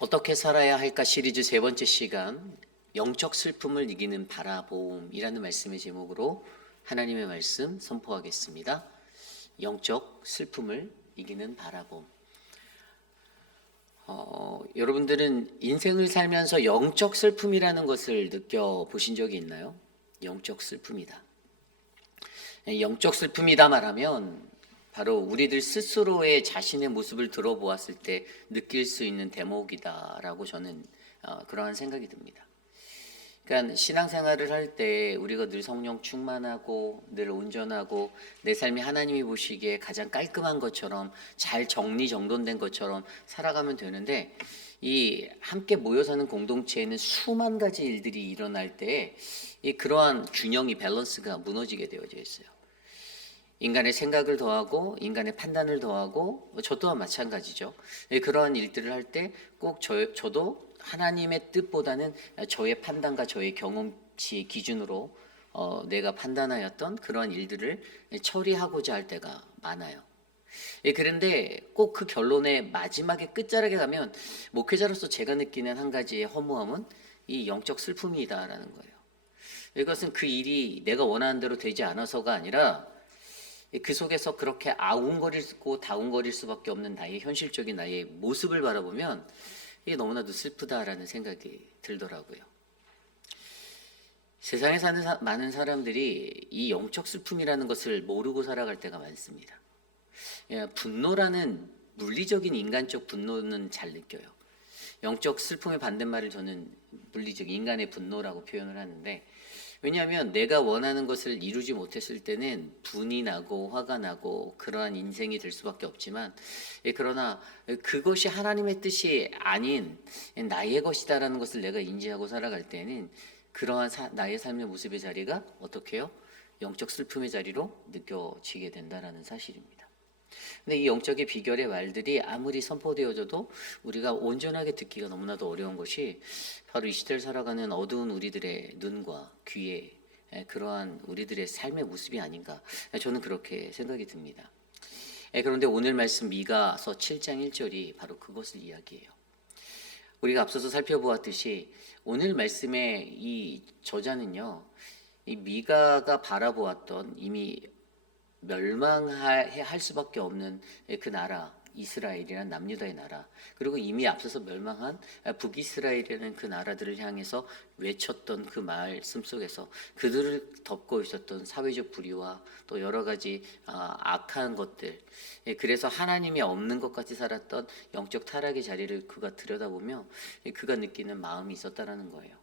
어떻게 살아야 할까 시리즈 세 번째 시간, 영적 슬픔을 이기는 바라봄이라는 말씀의 제목으로 하나님의 말씀 선포하겠습니다. 영적 슬픔을 이기는 바라봄. 여러분들은 인생을 살면서 영적 슬픔이라는 것을 느껴보신 적이 있나요? 영적 슬픔이다. 영적 슬픔이다 말하면 바로 우리들 스스로의 자신의 모습을 들어보았을 때 느낄 수 있는 대목이다라고 저는 그러한 생각이 듭니다. 그러니까 신앙생활을 할 때 우리가 늘 성령 충만하고 늘 온전하고 내 삶이 하나님이 보시기에 가장 깔끔한 것처럼 잘 정리정돈된 것처럼 살아가면 되는데, 이 함께 모여 사는 공동체에는 수만 가지 일들이 일어날 때 이 그러한 균형이 밸런스가 무너지게 되어져 있어요. 인간의 생각을 더하고 인간의 판단을 더하고 저 또한 마찬가지죠. 그러한 일들을 할 때 꼭 저도 하나님의 뜻보다는 저의 판단과 저의 경험치 기준으로 내가 판단하였던 그러한 일들을 처리하고자 할 때가 많아요. 그런데 꼭 그 결론의 마지막에 끝자락에 가면 목회자로서 제가 느끼는 한 가지의 허무함은 이 영적 슬픔이다라는 거예요. 이것은 그 일이 내가 원하는 대로 되지 않아서가 아니라 그 속에서 그렇게 아웅거리고 다웅거릴 수밖에 없는 나의 현실적인 나의 모습을 바라보면 이게 너무나도 슬프다라는 생각이 들더라고요. 세상에 사는 많은 사람들이 이 영적 슬픔이라는 것을 모르고 살아갈 때가 많습니다. 분노라는 물리적인 인간적 분노는 잘 느껴요. 영적 슬픔의 반대말을 저는 물리적 인간의 분노라고 표현을 하는데, 왜냐하면 내가 원하는 것을 이루지 못했을 때는 분이 나고 화가 나고 그러한 인생이 될 수밖에 없지만, 그러나 그것이 하나님의 뜻이 아닌 나의 것이다라는 것을 내가 인지하고 살아갈 때는 그러한 나의 삶의 모습의 자리가 어떻게 해요? 영적 슬픔의 자리로 느껴지게 된다라는 사실입니다. 근데 이 영적의 비결의 말들이 아무리 선포되어져도 우리가 온전하게 듣기가 너무나도 어려운 것이 바로 이 시대를 살아가는 어두운 우리들의 눈과 귀에 그러한 우리들의 삶의 모습이 아닌가, 저는 그렇게 생각이 듭니다. 그런데 오늘 말씀 미가서 7장 1절이 바로 그것을 이야기해요. 우리가 앞서서 살펴보았듯이 오늘 말씀의 이 저자는요, 이 미가가 바라보았던 이미 멸망할 수밖에 없는 그 나라 이스라엘이란 남유다의 나라, 그리고 이미 앞서서 멸망한 북이스라엘이라는 그 나라들을 향해서 외쳤던 그 말씀 속에서 그들을 덮고 있었던 사회적 불의와 또 여러 가지 악한 것들, 그래서 하나님이 없는 것 같이 살았던 영적 타락의 자리를 그가 들여다보며 그가 느끼는 마음이 있었다라는 거예요.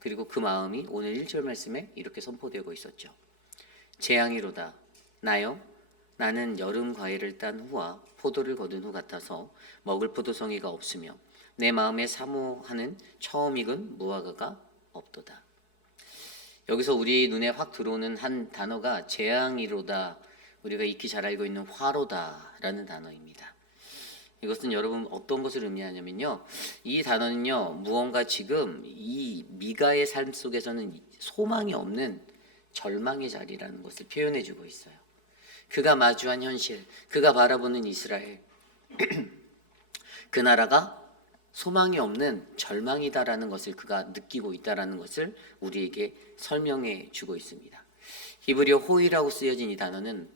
그리고 그 마음이 오늘 1절 말씀에 이렇게 선포되고 있었죠. 재앙이로다 나여, 나는 여름 과일을 딴 후와 포도를 거둔 후 같아서 먹을 포도송이가 없으며 내 마음에 사모하는 처음 익은 무화과가 없도다. 여기서 우리 눈에 확 들어오는 한 단어가 재앙이로다, 우리가 익히 잘 알고 있는 화로다라는 단어입니다. 이것은 여러분 어떤 것을 의미하냐면요, 이 단어는요 무언가 지금 이 미가의 삶 속에서는 소망이 없는 절망의 자리라는 것을 표현해 주고 있어요. 그가 마주한 현실, 그가 바라보는 이스라엘, 그 나라가 소망이 없는 절망이다라는 것을 그가 느끼고 있다라는 것을 우리에게 설명해 주고 있습니다. 히브리어 호이라고 쓰여진 이 단어는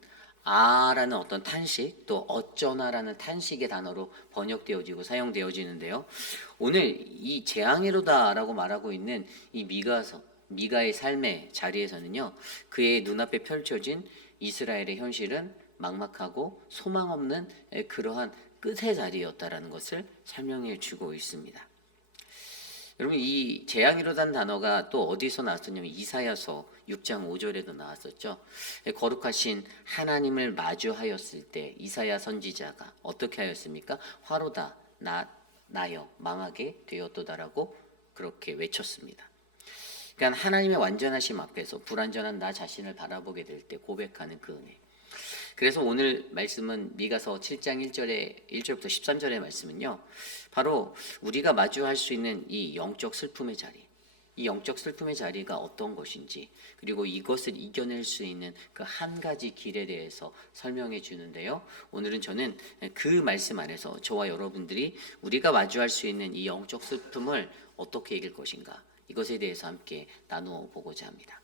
아라는 어떤 탄식, 또 어쩌나라는 탄식의 단어로 번역되어지고 사용되어지는데요, 오늘 이 재앙이로다라고 말하고 있는 이 미가의 삶의 자리에서는요, 그의 눈앞에 펼쳐진 이스라엘의 현실은 막막하고 소망 없는 그러한 끝의 자리였다라는 것을 설명해 주고 있습니다. 여러분, 이 재앙이로다는 단어가 또 어디서 나왔었냐면 이사야서 6장 5절에도 나왔었죠. 거룩하신 하나님을 마주하였을 때 이사야 선지자가 어떻게 하였습니까? 화로다 나여 망하게 되었도다라고 그렇게 외쳤습니다. 그러니까 하나님의 완전하심 앞에서 불완전한 나 자신을 바라보게 될 때 고백하는 그 은혜. 그래서 오늘 말씀은 미가서 7장 1절부터 13절의 말씀은요, 바로 우리가 마주할 수 있는 이 영적 슬픔의 자리, 이 영적 슬픔의 자리가 어떤 것인지, 그리고 이것을 이겨낼 수 있는 그 한 가지 길에 대해서 설명해 주는데요. 오늘은 저는 그 말씀 안에서 저와 여러분들이 우리가 마주할 수 있는 이 영적 슬픔을 어떻게 이길 것인가, 이것에 대해서 함께 나누어 보고자 합니다.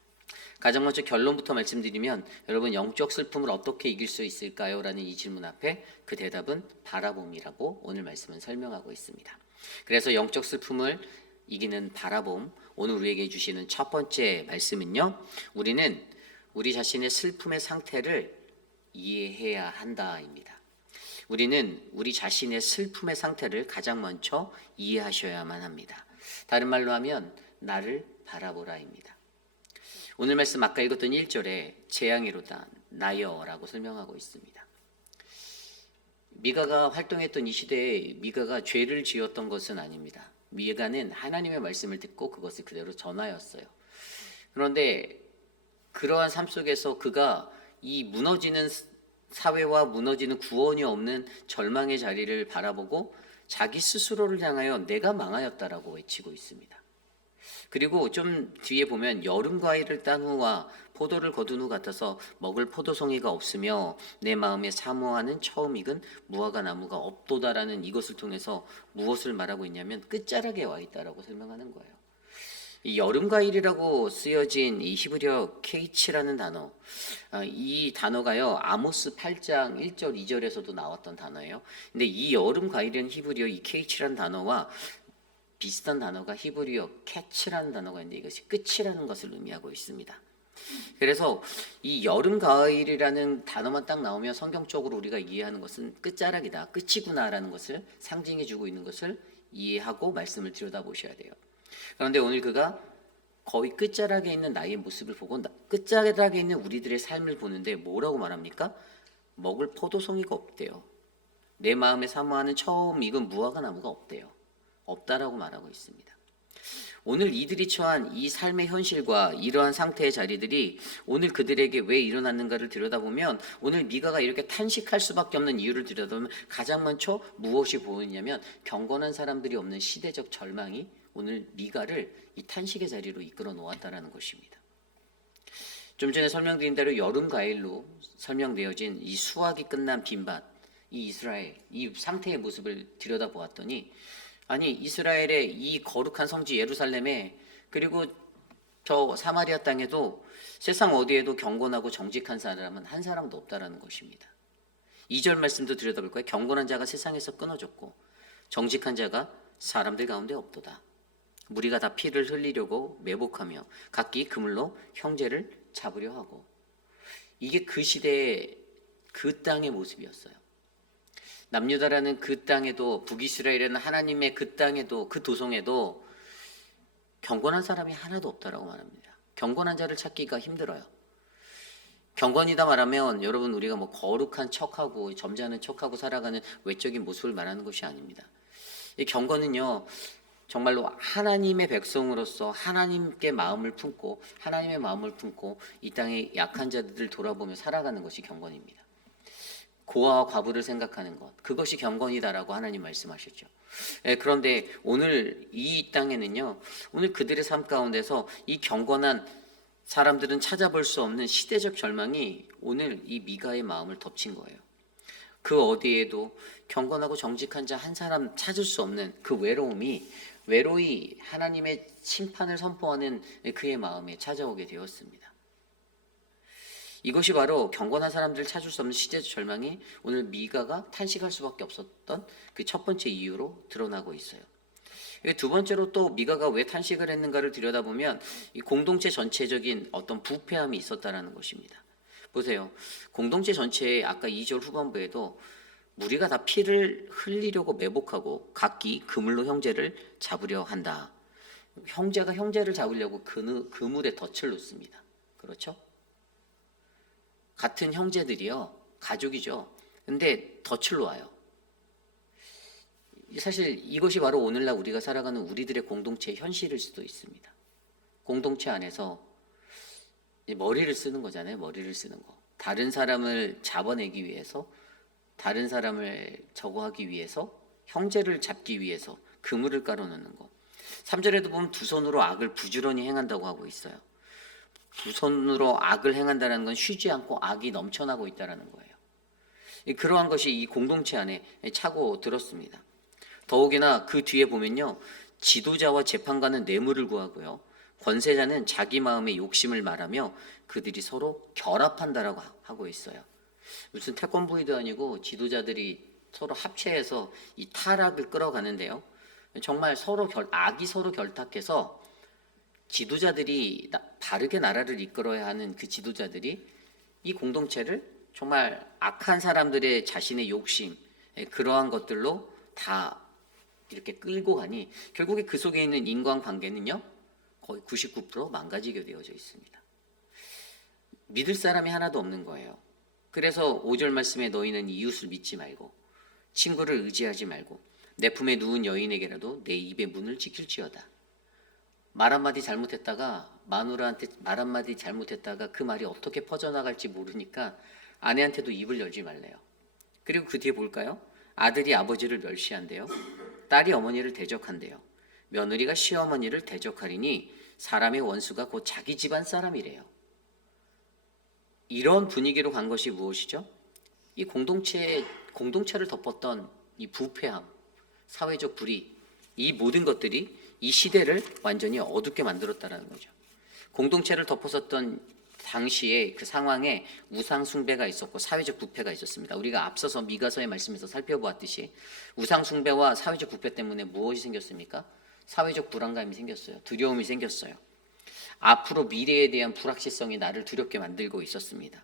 가장 먼저 결론부터 말씀드리면, 여러분, 영적 슬픔을 어떻게 이길 수 있을까요? 라는 이 질문 앞에 그 대답은 바라봄이라고 오늘 말씀은 설명하고 있습니다. 그래서 영적 슬픔을 이기는 바라봄, 오늘 우리에게 주시는 첫 번째 말씀은요, 우리는 우리 자신의 슬픔의 상태를 이해해야 한다입니다. 우리는 우리 자신의 슬픔의 상태를 가장 먼저 이해하셔야만 합니다. 다른 말로 하면 나를 바라보라입니다. 오늘 말씀 아까 읽었던 1절에 재앙이로다 나여라고 설명하고 있습니다. 미가가 활동했던 이 시대에 미가가 죄를 지었던 것은 아닙니다. 미가는 하나님의 말씀을 듣고 그것을 그대로 전하였어요. 그런데 그러한 삶 속에서 그가 이 무너지는 사회와 무너지는 구원이 없는 절망의 자리를 바라보고 자기 스스로를 향하여 내가 망하였다라고 외치고 있습니다. 그리고 좀 뒤에 보면 여름 과일을 딴 후와 포도를 거둔 후 같아서 먹을 포도송이가 없으며 내 마음에 사모하는 처음 익은 무화과 나무가 없도다라는 이것을 통해서 무엇을 말하고 있냐면 끝자락에 와 있다라고 설명하는 거예요. 이 여름 과일이라고 쓰여진 이 히브리어 케이치라는 단어, 이 단어가요 아모스 8장 1절 2절에서도 나왔던 단어예요. 근데 이 여름 과일은 히브리어 이 케이치라는 단어와 비슷한 단어가 히브리어 캐치라는 단어가 있는데 이것이 끝이라는 것을 의미하고 있습니다. 그래서 이 여름 가을이라는 단어만 딱 나오면 성경적으로 우리가 이해하는 것은 끝자락이다, 끝이구나라는 것을 상징해주고 있는 것을 이해하고 말씀을 들여다보셔야 돼요. 그런데 오늘 그가 거의 끝자락에 있는 나의 모습을 보고 끝자락에 있는 우리들의 삶을 보는데 뭐라고 말합니까? 먹을 포도송이가 없대요. 내 마음에 사모하는 처음 익은 무화과 나무가 없대요. 없다라고 말하고 있습니다. 오늘 이들이 처한 이 삶의 현실과 이러한 상태의 자리들이 오늘 그들에게 왜 일어났는가를 들여다보면, 오늘 미가가 이렇게 탄식할 수밖에 없는 이유를 들여다보면 가장 먼저 무엇이 보이냐면 경건한 사람들이 없는 시대적 절망이 오늘 미가를 이 탄식의 자리로 이끌어 놓았다라는 것입니다. 좀 전에 설명드린 대로 여름 과일로 설명되어진 이 수확이 끝난 빈밭, 이 이스라엘, 이 상태의 모습을 들여다보았더니, 아니 이스라엘의 이 거룩한 성지 예루살렘에, 그리고 저 사마리아 땅에도 세상 어디에도 경건하고 정직한 사람은 한 사람도 없다라는 것입니다. 2절 말씀도 들여다볼 거예요. 경건한 자가 세상에서 끊어졌고 정직한 자가 사람들 가운데 없도다. 무리가 다 피를 흘리려고 매복하며 각기 그물로 형제를 잡으려 하고. 이게 그 시대의 그 땅의 모습이었어요. 남유다라는 그 땅에도, 북이스라엘이라는 하나님의 그 땅에도, 그 도성에도 경건한 사람이 하나도 없다라고 말합니다. 경건한 자를 찾기가 힘들어요. 경건이다 말하면 여러분 우리가 뭐 거룩한 척하고 점잖은 척하고 살아가는 외적인 모습을 말하는 것이 아닙니다. 이 경건은요, 정말로 하나님의 백성으로서 하나님께 마음을 품고 하나님의 마음을 품고 이 땅의 약한 자들을 돌아보며 살아가는 것이 경건입니다. 고아와 과부를 생각하는 것, 그것이 경건이다라고 하나님 말씀하셨죠. 그런데 오늘 이 땅에는요, 오늘 그들의 삶 가운데서 이 경건한 사람들은 찾아볼 수 없는 시대적 절망이 오늘 이 미가의 마음을 덮친 거예요. 그 어디에도 경건하고 정직한 자 한 사람 찾을 수 없는 그 외로이 하나님의 심판을 선포하는 그의 마음에 찾아오게 되었습니다. 이것이 바로 경건한 사람들을 찾을 수 없는 시대적 절망이 오늘 미가가 탄식할 수밖에 없었던 그 첫 번째 이유로 드러나고 있어요. 두 번째로 또 미가가 왜 탄식을 했는가를 들여다보면 이 공동체 전체적인 어떤 부패함이 있었다라는 것입니다. 보세요. 공동체 전체에 아까 2절 후반부에도 무리가 다 피를 흘리려고 매복하고 각기 그물로 형제를 잡으려 한다. 형제가 형제를 잡으려고 그물에 덫을 놓습니다. 그렇죠? 같은 형제들이요, 가족이죠. 근데 덫을 놓아요. 사실 이것이 바로 오늘날 우리가 살아가는 우리들의 공동체의 현실일 수도 있습니다. 공동체 안에서 머리를 쓰는 거잖아요. 머리를 쓰는 거. 다른 사람을 잡아내기 위해서, 다른 사람을 저거하기 위해서, 형제를 잡기 위해서 그물을 깔아놓는 거. 3절에도 보면 두 손으로 악을 부지런히 행한다고 하고 있어요. 두 손으로 악을 행한다는 건 쉬지 않고 악이 넘쳐나고 있다는 거예요. 그러한 것이 이 공동체 안에 차고 들었습니다. 더욱이나 그 뒤에 보면요, 지도자와 재판관은 뇌물을 구하고요, 권세자는 자기 마음의 욕심을 말하며 그들이 서로 결합한다라고 하고 있어요. 무슨 태권브이도 아니고 지도자들이 서로 합체해서 이 타락을 끌어가는데요. 정말 악이 서로 결탁해서 지도자들이 바르게 나라를 이끌어야 하는 그 지도자들이 이 공동체를 정말 악한 사람들의 자신의 욕심, 그러한 것들로 다 이렇게 끌고 가니 결국에 그 속에 있는 인간관계는요, 거의 99% 망가지게 되어져 있습니다. 믿을 사람이 하나도 없는 거예요. 그래서 5절 말씀에 너희는 이웃을 믿지 말고 친구를 의지하지 말고 내 품에 누운 여인에게라도 내 입의 문을 지킬지어다. 말 한마디 잘못했다가 마누라한테 말 한마디 잘못했다가 그 말이 어떻게 퍼져나갈지 모르니까 아내한테도 입을 열지 말래요. 그리고 그 뒤에 볼까요? 아들이 아버지를 멸시한대요. 딸이 어머니를 대적한대요. 며느리가 시어머니를 대적하리니 사람의 원수가 곧 자기 집안 사람이래요. 이런 분위기로 간 것이 무엇이죠? 이 공동체를 덮었던 이 부패함, 사회적 불의, 이 모든 것들이 이 시대를 완전히 어둡게 만들었다는 거죠. 공동체를 덮었었던 당시에 그 상황에 우상 숭배가 있었고 사회적 부패가 있었습니다. 우리가 앞서서 미가서의 말씀에서 살펴보았듯이 우상 숭배와 사회적 부패 때문에 무엇이 생겼습니까? 사회적 불안감이 생겼어요. 두려움이 생겼어요. 앞으로 미래에 대한 불확실성이 나를 두렵게 만들고 있었습니다.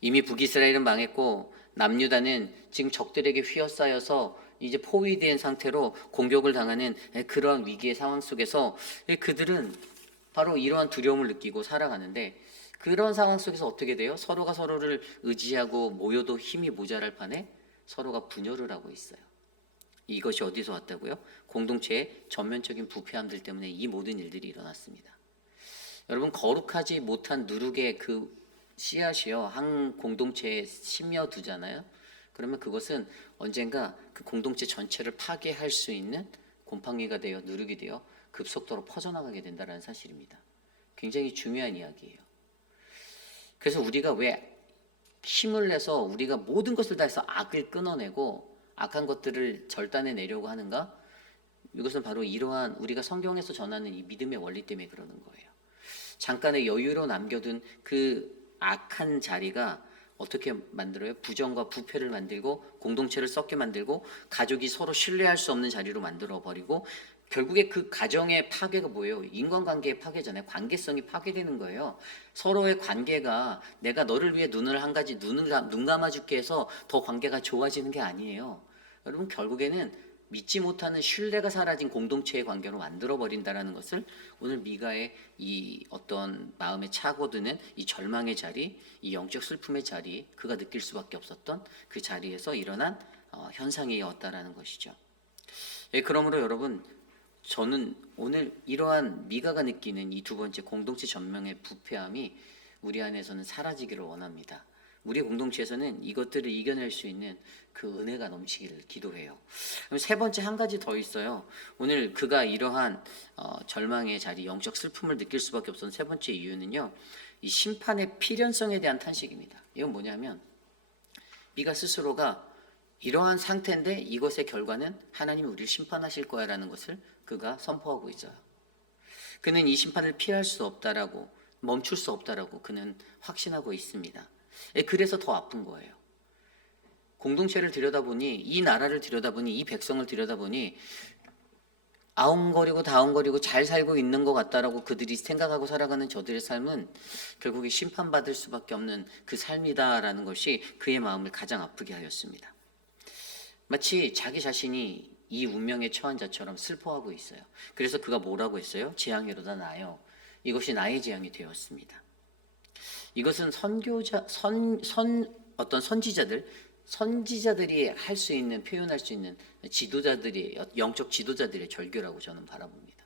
이미 북이스라엘은 망했고 남유다는 지금 적들에게 휘어싸여서 이제 포위된 상태로 공격을 당하는 그러한 위기의 상황 속에서 그들은 바로 이러한 두려움을 느끼고 살아가는데, 그런 상황 속에서 어떻게 돼요? 서로가 서로를 의지하고 모여도 힘이 모자랄 판에 서로가 분열을 하고 있어요. 이것이 어디서 왔다고요? 공동체의 전면적인 부패함들 때문에 이 모든 일들이 일어났습니다. 여러분, 거룩하지 못한 누룩의 그 씨앗이요, 한 공동체에 심어두잖아요. 그러면 그것은 언젠가 그 공동체 전체를 파괴할 수 있는 곰팡이가 되어 누룩이 되어 급속도로 퍼져나가게 된다는 사실입니다. 굉장히 중요한 이야기예요. 그래서 우리가 왜 힘을 내서 우리가 모든 것을 다해서 악을 끊어내고 악한 것들을 절단해 내려고 하는가? 이것은 바로 이러한 우리가 성경에서 전하는 이 믿음의 원리 때문에 그러는 거예요. 잠깐의 여유로 남겨둔 그 악한 자리가 어떻게 만들어요? 부정과 부패를 만들고 공동체를 썩게 만들고 가족이 서로 신뢰할 수 없는 자리로 만들어버리고, 결국에 그 가정의 파괴가 뭐예요? 인간관계의 파괴잖아요. 관계성이 파괴되는 거예요. 서로의 관계가 내가 너를 위해 눈을 한 가지 눈 감아줄게 해서 더 관계가 좋아지는 게 아니에요. 여러분, 결국에는 믿지 못하는 신뢰가 사라진 공동체의 관계로 만들어버린다는 것을 오늘 미가의 이 어떤 마음에 차고드는 이 절망의 자리, 이 영적 슬픔의 자리, 그가 느낄 수밖에 없었던 그 자리에서 일어난 현상이었다라는 것이죠. 그러므로 여러분, 저는 오늘 이러한 미가가 느끼는 이 두 번째 공동체 전면의 부패함이 우리 안에서는 사라지기를 원합니다. 우리 공동체에서는 이것들을 이겨낼 수 있는 그 은혜가 넘치기를 기도해요. 세 번째 한 가지 더 있어요. 오늘 그가 이러한 절망의 자리, 영적 슬픔을 느낄 수밖에 없었던 세 번째 이유는요, 이 심판의 필연성에 대한 탄식입니다. 이건 뭐냐면 미가 스스로가 이러한 상태인데 이것의 결과는 하나님이 우리를 심판하실 거야라는 것을 그가 선포하고 있어요. 그는 이 심판을 피할 수 없다라고, 멈출 수 없다라고 그는 확신하고 있습니다. 그래서 더 아픈 거예요. 공동체를 들여다보니, 이 나라를 들여다보니, 이 백성을 들여다보니 아웅거리고 다웅거리고 잘 살고 있는 것 같다라고 그들이 생각하고 살아가는 저들의 삶은 결국에 심판받을 수밖에 없는 그 삶이다라는 것이 그의 마음을 가장 아프게 하였습니다. 마치 자기 자신이 이 운명에 처한 자처럼 슬퍼하고 있어요. 그래서 그가 뭐라고 했어요? 재앙이로다 나여 이것이 나의 재앙이 되었습니다. 이것은 어떤 선지자들이 할 수 있는, 표현할 수 있는 지도자들이, 영적 지도자들의 절규라고 저는 바라봅니다.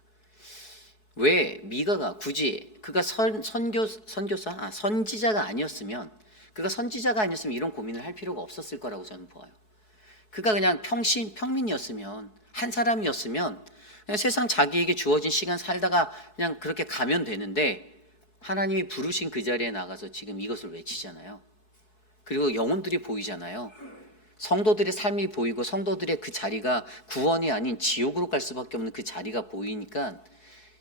왜 미가가 굳이 그가 선지자가 아니었으면 이런 고민을 할 필요가 없었을 거라고 저는 보아요. 그가 그냥 평민이었으면, 한 사람이었으면 그냥 세상 자기에게 주어진 시간 살다가 그냥 그렇게 가면 되는데 하나님이 부르신 그 자리에 나가서 지금 이것을 외치잖아요. 그리고 영혼들이 보이잖아요. 성도들의 삶이 보이고 성도들의 그 자리가 구원이 아닌 지옥으로 갈 수밖에 없는 그 자리가 보이니까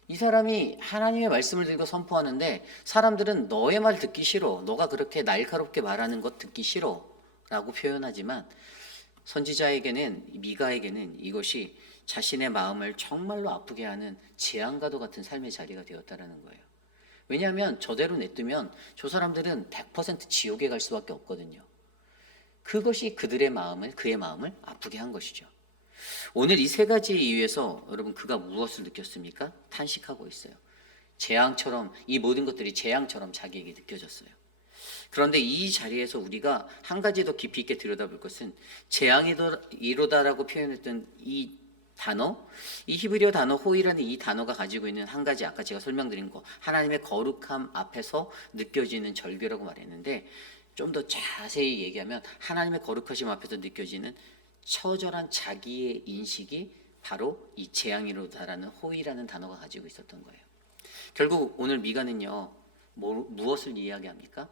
이 사람이 하나님의 말씀을 들고 선포하는데 사람들은 너의 말 듣기 싫어. 너가 그렇게 날카롭게 말하는 것 듣기 싫어. 라고 표현하지만 선지자에게는, 미가에게는 이것이 자신의 마음을 정말로 아프게 하는 재앙과도 같은 삶의 자리가 되었다는 거예요. 왜냐하면 저대로 냅두면 저 사람들은 100% 지옥에 갈 수밖에 없거든요. 그것이 그들의 마음을, 그의 마음을 아프게 한 것이죠. 오늘 이 세 가지 이유에서 여러분 그가 무엇을 느꼈습니까? 탄식하고 있어요. 재앙처럼, 이 모든 것들이 재앙처럼 자기에게 느껴졌어요. 그런데 이 자리에서 우리가 한 가지 더 깊이 있게 들여다볼 것은 재앙이로다라고 표현했던 이 단어, 이 히브리어 단어 호이라는 이 단어가 가지고 있는 한 가지, 아까 제가 설명드린 거, 하나님의 거룩함 앞에서 느껴지는 절규라고 말했는데 좀 더 자세히 얘기하면 하나님의 거룩하심 앞에서 느껴지는 처절한 자기의 인식이 바로 이 재앙이로다라는 호의라는 단어가 가지고 있었던 거예요. 결국 오늘 미가는요, 무엇을 이야기합니까?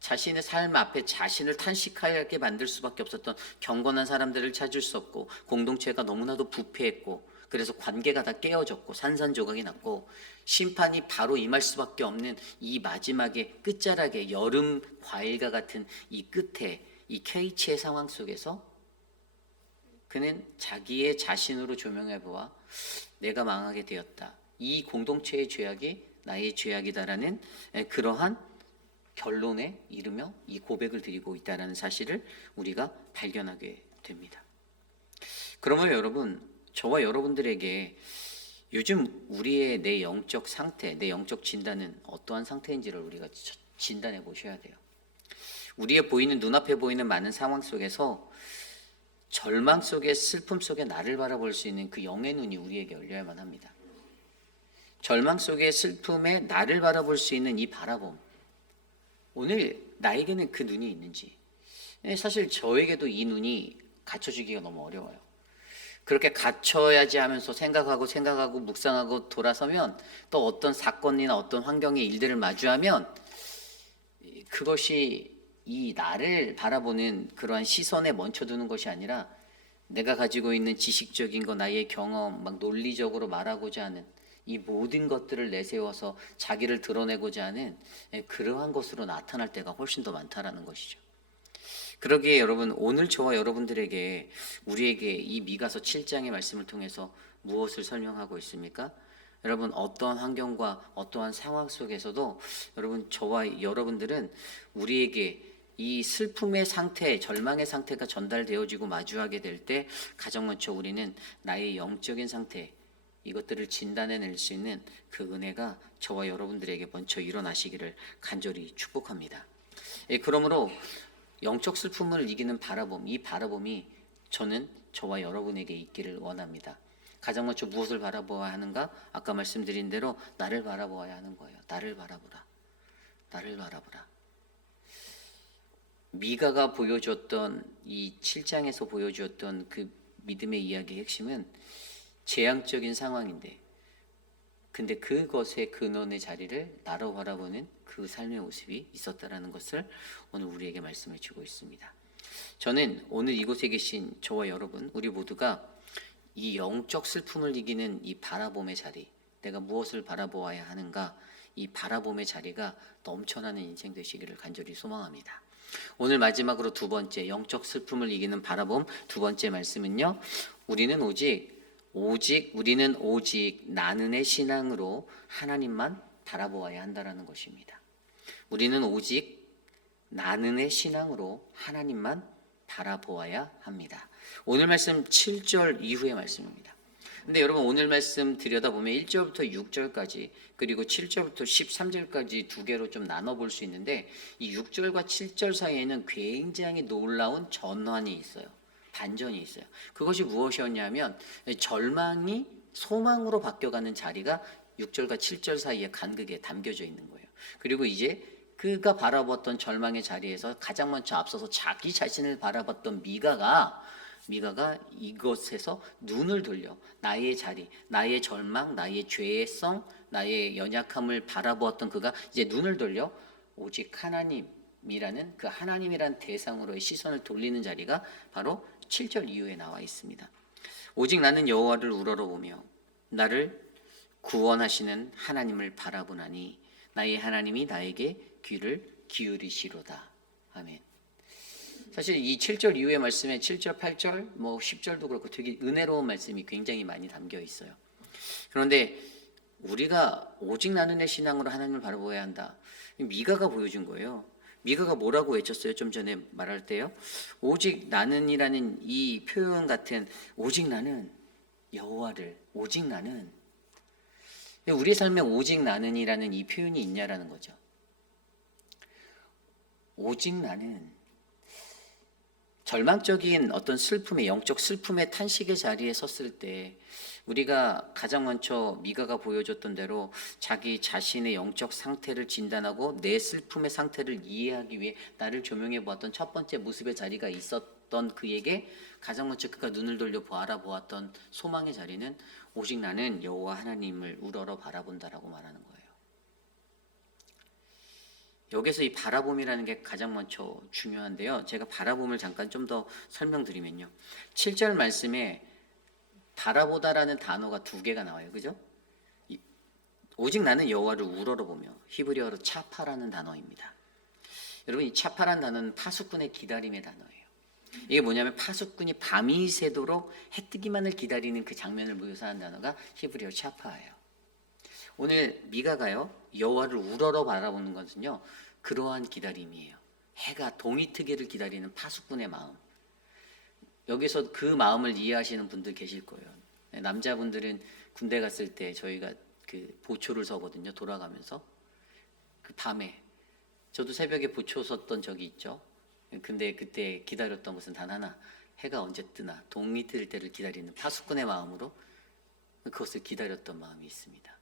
자신의 삶 앞에 자신을 탄식하게 만들 수밖에 없었던 경건한 사람들을 찾을 수 없고 공동체가 너무나도 부패했고 그래서 관계가 다 깨어졌고 산산조각이 났고 심판이 바로 임할 수밖에 없는 이 마지막에 끝자락에 여름 과일과 같은 이 끝에 이 케이치의 상황 속에서 그는 자기의 자신으로 조명해 보아 내가 망하게 되었다. 이 공동체의 죄악이 나의 죄악이다라는 그러한 결론에 이르며 이 고백을 드리고 있다는 사실을 우리가 발견하게 됩니다. 그러면 여러분, 저와 여러분들에게 요즘 우리의 내 영적 상태, 내 영적 진단은 어떠한 상태인지를 우리가 진단해 보셔야 돼요. 우리의 보이는 눈앞에 보이는 많은 상황 속에서 절망 속에 슬픔 속에 나를 바라볼 수 있는 그 영의 눈이 우리에게 열려야만 합니다. 절망 속에 슬픔에 나를 바라볼 수 있는 이 바라봄, 오늘 나에게는 그 눈이 있는지. 사실 저에게도 이 눈이 갖춰지기가 너무 어려워요. 그렇게 갖춰야지 하면서 생각하고 묵상하고 돌아서면 또 어떤 사건이나 어떤 환경의 일들을 마주하면 그것이 이 나를 바라보는 그러한 시선에 멈춰두는 것이 아니라 내가 가지고 있는 지식적인 거, 나의 경험, 막 논리적으로 말하고자 하는 이 모든 것들을 내세워서 자기를 드러내고자 하는 그러한 것으로 나타날 때가 훨씬 더 많다라는 것이죠. 그러기에 여러분, 오늘 저와 여러분들에게 우리에게 이 미가서 7장의 말씀을 통해서 무엇을 설명하고 있습니까? 여러분, 어떠한 환경과 어떠한 상황 속에서도 여러분, 저와 여러분들은 우리에게 이 슬픔의 상태, 절망의 상태가 전달되어지고 마주하게 될 때 가장 먼저 우리는 나의 영적인 상태, 이것들을 진단해낼 수 있는 그 은혜가 저와 여러분들에게 먼저 일어나시기를 간절히 축복합니다. 그러므로 영적 슬픔을 이기는 바라봄, 이 바라봄이 저는 저와 여러분에게 있기를 원합니다. 가장 먼저 무엇을 바라보아야 하는가? 아까 말씀드린 대로 나를 바라보아야 하는 거예요. 나를 바라보라. 나를 바라보라. 미가가 보여주었던 이 7장에서 보여주었던 그 믿음의 이야기의 핵심은 재앙적인 상황인데 근데 그것의 근원의 자리를 나로 바라보는 그 삶의 모습이 있었다라는 것을 오늘 우리에게 말씀해 주고 있습니다. 저는 오늘 이곳에 계신 저와 여러분, 우리 모두가 이 영적 슬픔을 이기는 이 바라봄의 자리, 내가 무엇을 바라보아야 하는가, 이 바라봄의 자리가 넘쳐나는 인생 되시기를 간절히 소망합니다. 오늘 마지막으로 두 번째, 영적 슬픔을 이기는 바라봄 두 번째 말씀은요, 우리는 오직 나는의 신앙으로 하나님만 바라보아야 한다라는 것입니다. 우리는 오직 나는의 신앙으로 하나님만 바라보아야 합니다. 오늘 말씀 7절 이후의 말씀입니다. 근데 여러분 오늘 말씀 들여다보면 1절부터 6절까지 그리고 7절부터 13절까지 두 개로 좀 나눠볼 수 있는데 이 6절과 7절 사이에는 굉장히 놀라운 전환이 있어요. 반전이 있어요. 그것이 무엇이었냐면 절망이 소망으로 바뀌어가는 자리가 6절과 7절 사이에 간극에 담겨져 있는 거예요. 그리고 이제 그가 바라봤던 절망의 자리에서 가장 먼저 앞서서 자기 자신을 바라봤던 미가가 미가가 이것에서 눈을 돌려 나의 자리, 나의 절망, 나의 죄성, 나의 연약함을 바라보았던 그가 이제 눈을 돌려 오직 하나님이라는 그 하나님이란 대상으로의 시선을 돌리는 자리가 바로 7절 이후에 나와 있습니다. 오직 나는 여호와를 우러러보며 나를 구원하시는 하나님을 바라보나니 나의 하나님이 나에게 귀를 기울이시로다. 아멘. 사실 이 7절 이후의 말씀에 7절, 8절, 뭐 10절도 그렇고 되게 은혜로운 말씀이 굉장히 많이 담겨 있어요. 그런데 우리가 오직 나는 의 신앙으로 하나님을 바라보아야 한다. 미가가 보여준 거예요. 미가가 뭐라고 외쳤어요? 좀 전에 말할 때요. 오직 나는이라는 이 표현 같은 오직 나는 여호와를 오직 나는 우리 삶에 오직 나는이라는 이 표현이 있냐라는 거죠. 오직 나는 절망적인 어떤 슬픔의 영적 슬픔의 탄식의 자리에 섰을 때 우리가 가장 먼저 미가가 보여줬던 대로 자기 자신의 영적 상태를 진단하고 내 슬픔의 상태를 이해하기 위해 나를 조명해 보았던 첫 번째 모습의 자리가 있었던 그에게 가장 먼저 그가 눈을 돌려 바라보았던 소망의 자리는 오직 나는 여호와 하나님을 우러러 바라본다라고 말하는 거예요. 여기서 이 바라봄이라는 게 가장 먼저 중요한데요. 제가 바라봄을 잠깐 좀 더 설명드리면요. 7절 말씀에 바라보다라는 단어가 두 개가 나와요. 그죠? 오직 나는 여호와를 우러러보며 히브리어로 차파라는 단어입니다. 여러분 이 차파라는 단어는 파수꾼의 기다림의 단어예요. 이게 뭐냐면 파수꾼이 밤이 새도록 해 뜨기만을 기다리는 그 장면을 묘사한 단어가 히브리어 차파예요. 오늘 미가가요 여호와를 우러러 바라보는 것은요 그러한 기다림이에요. 해가 동이 트기를 기다리는 파수꾼의 마음. 여기서 그 마음을 이해하시는 분들 계실 거예요. 남자분들은 군대 갔을 때 저희가 그 보초를 서거든요. 돌아가면서 그 밤에 저도 새벽에 보초 섰던 적이 있죠. 근데 그때 기다렸던 것은 단 하나, 해가 언제 뜨나 동이 뜰 때를 기다리는 파수꾼의 마음으로 그것을 기다렸던 마음이 있습니다.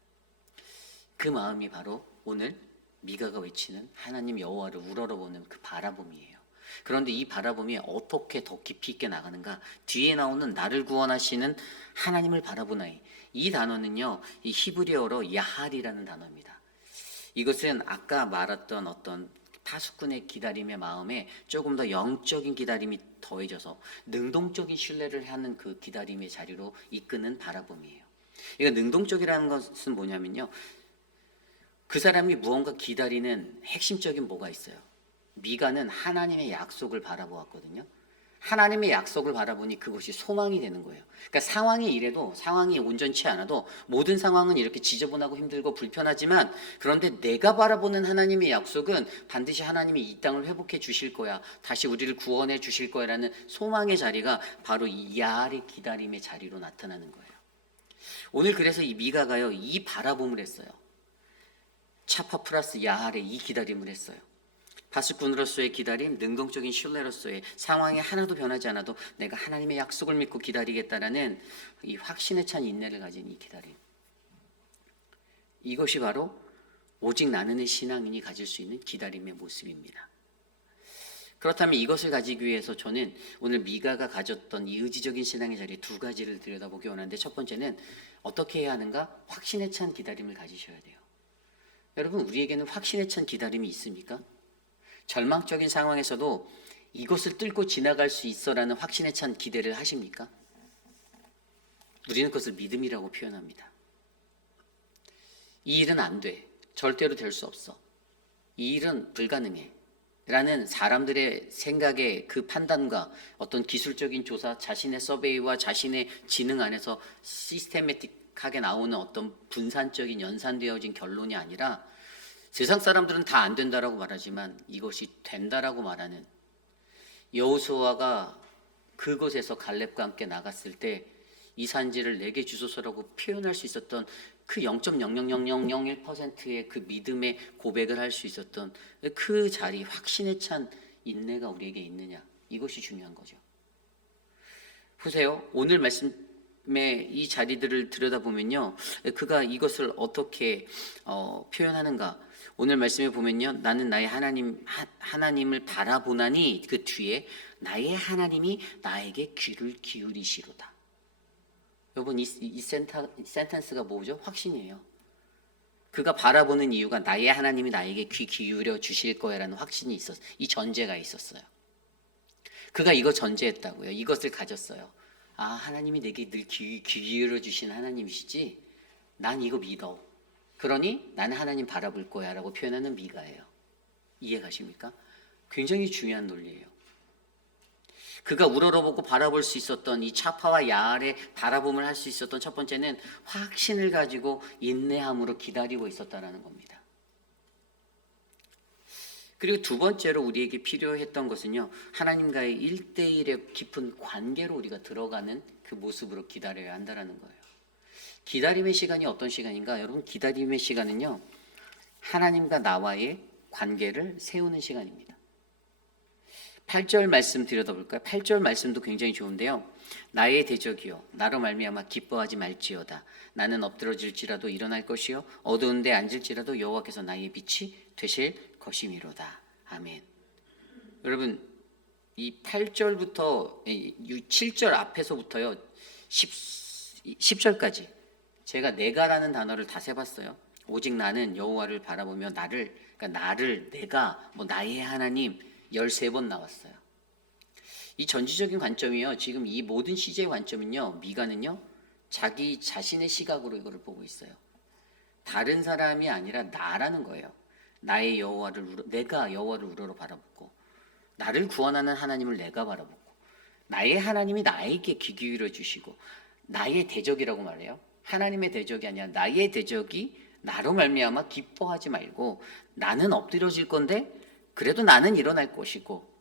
그 마음이 바로 오늘 미가가 외치는 하나님 여호와를 우러러보는 그 바라봄이에요. 그런데 이 바라봄이 어떻게 더 깊이 있게 나가는가? 뒤에 나오는 나를 구원하시는 하나님을 바라보나이. 이 단어는요, 이 히브리어로 야할이라는 단어입니다. 이것은 아까 말했던 어떤 파수꾼의 기다림의 마음에 조금 더 영적인 기다림이 더해져서 능동적인 신뢰를 하는 그 기다림의 자리로 이끄는 바라봄이에요. 이거 능동적이라는 것은 뭐냐면요, 그 사람이 무언가 기다리는 핵심적인 뭐가 있어요. 미가는 하나님의 약속을 바라보았거든요. 하나님의 약속을 바라보니 그것이 소망이 되는 거예요. 그러니까 상황이 이래도 상황이 온전치 않아도 모든 상황은 이렇게 지저분하고 힘들고 불편하지만 그런데 내가 바라보는 하나님의 약속은 반드시 하나님이 이 땅을 회복해 주실 거야. 다시 우리를 구원해 주실 거야라는 소망의 자리가 바로 이 야알의 기다림의 자리로 나타나는 거예요. 오늘 그래서 이 미가가요 이 바라봄을 했어요. 차파 플러스 야알의 이 기다림을 했어요. 파수꾼으로서의 기다림, 능동적인 신뢰로서의 상황이 하나도 변하지 않아도 내가 하나님의 약속을 믿고 기다리겠다라는 이 확신에 찬 인내를 가진 이 기다림. 이것이 바로 오직 나는의 신앙인이 가질 수 있는 기다림의 모습입니다. 그렇다면 이것을 가지기 위해서 저는 오늘 미가가 가졌던 이 의지적인 신앙의 자리에 두 가지를 들여다보기 원하는데 첫 번째는 어떻게 해야 하는가? 확신에 찬 기다림을 가지셔야 돼요. 여러분 우리에게는 확신에 찬 기다림이 있습니까? 절망적인 상황에서도 이것을 뚫고 지나갈 수 있어라는 확신에 찬 기대를 하십니까? 우리는 그것을 믿음이라고 표현합니다. 이 일은 안 돼. 절대로 될 수 없어. 이 일은 불가능해. 라는 사람들의 생각의 그 판단과 어떤 기술적인 조사, 자신의 서베이와 자신의 지능 안에서 시스테매틱하게 나오는 어떤 분산적인 연산되어진 결론이 아니라 세상 사람들은 다 안 된다라고 말하지만 이것이 된다라고 말하는 여호수아가 그곳에서 갈렙과 함께 나갔을 때 이 산지를 내게 주소서라고 표현할 수 있었던 그 0.00001%의 그 믿음의 고백을 할 수 있었던 그 자리, 확신에 찬 인내가 우리에게 있느냐, 이것이 중요한 거죠. 보세요. 오늘 말씀 이 자리들을 들여다보면요, 그가 이것을 어떻게 표현하는가? 오늘 말씀에 보면요, 나는 나의 하나님을 바라보나니, 그 뒤에 나의 하나님이 나에게 귀를 기울이시로다. 여러분, 이 센텐스가 뭐죠? 확신이에요. 그가 바라보는 이유가 나의 하나님이 나에게 귀 기울여 주실 거야라는 확신이 있었어요. 이 전제가 있었어요. 그가 이거 전제했다고요. 이것을 가졌어요. 아, 하나님이 내게 늘 귀 기울여 주신 하나님이시지. 난 이거 믿어. 그러니 나는 하나님 바라볼 거야라고 표현하는 미가예요. 이해 가십니까? 굉장히 중요한 논리예요. 그가 우러러보고 바라볼 수 있었던 이 차파와 야알의 바라봄을 할 수 있었던 첫 번째는 확신을 가지고 인내함으로 기다리고 있었다라는 겁니다. 그리고 두 번째로 우리에게 필요했던 것은요, 하나님과의 1대1의 깊은 관계로 우리가 들어가는 그 모습으로 기다려야 한다는 거예요. 기다림의 시간이 어떤 시간인가? 여러분, 기다림의 시간은요, 하나님과 나와의 관계를 세우는 시간입니다. 8절 말씀 들여다볼까요? 8절 말씀도 굉장히 좋은데요. 나의 대적이요 나로 말미암아 기뻐하지 말지어다. 나는 엎드러질지라도 일어날 것이요 어두운 데 앉을지라도 여호와께서 나의 빛이 되실 것이미로다. 아멘. 여러분, 이 8절부터 7절 앞에서부터요 10절까지 제가 내가라는 단어를 다 세봤어요. 오직 나는 여호와를 바라보며 그러니까 나를 내가 나의 하나님 13번 나왔어요. 이 전지적인 관점이요. 지금 이 모든 시제의 관점은요. 미가는요. 자기 자신의 시각으로 이거를 보고 있어요. 다른 사람이 아니라 나라는 거예요. 나의 내가 여호와를 우러러 바라보고 나를 구원하는 하나님을 내가 바라보고 나의 하나님이 나에게 귀 기울여 주시고 나의 대적이라고 말해요. 하나님의 대적이 아니라 나의 대적이 나로 말미암아 기뻐하지 말고 나는 엎드려질 건데 그래도 나는 일어날 것이고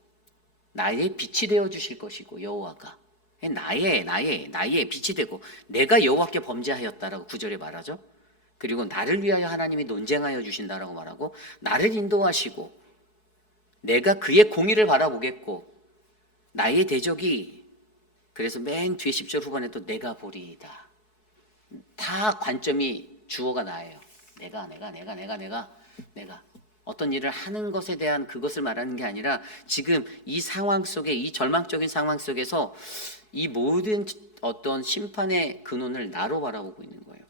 나의 빛이 되어 주실 것이고 여호와가 나의 빛이 되고 내가 여호와께 범죄하였다라고 9절에 말하죠. 그리고 나를 위하여 하나님이 논쟁하여 주신다라고 말하고 나를 인도하시고 내가 그의 공의를 바라보겠고 나의 대적이 그래서 맨 뒤에 10절 후반에 또 내가 보리이다. 다 관점이 주어가 나예요. 내가 어떤 일을 하는 것에 대한 그것을 말하는 게 아니라 지금 이 상황 속에 이 절망적인 상황 속에서 이 모든 어떤 심판의 근원을 나로 바라보고 있는 거예요.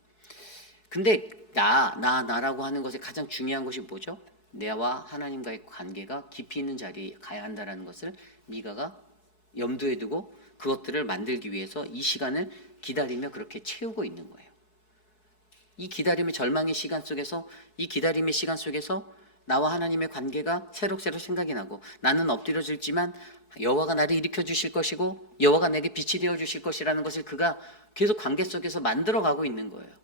근데 나라고 하는 것에 가장 중요한 것이 뭐죠? 내와 하나님과의 관계가 깊이 있는 자리에 가야 한다는 것을 미가가 염두에 두고 그것들을 만들기 위해서 이 시간을 기다리며 그렇게 채우고 있는 거예요. 이 기다림의 절망의 시간 속에서 이 기다림의 시간 속에서 나와 하나님의 관계가 새록새록 생각이 나고 나는 엎드려질지만 여호와가 나를 일으켜 주실 것이고 여호와가 내게 빛이 되어 주실 것이라는 것을 그가 계속 관계 속에서 만들어가고 있는 거예요.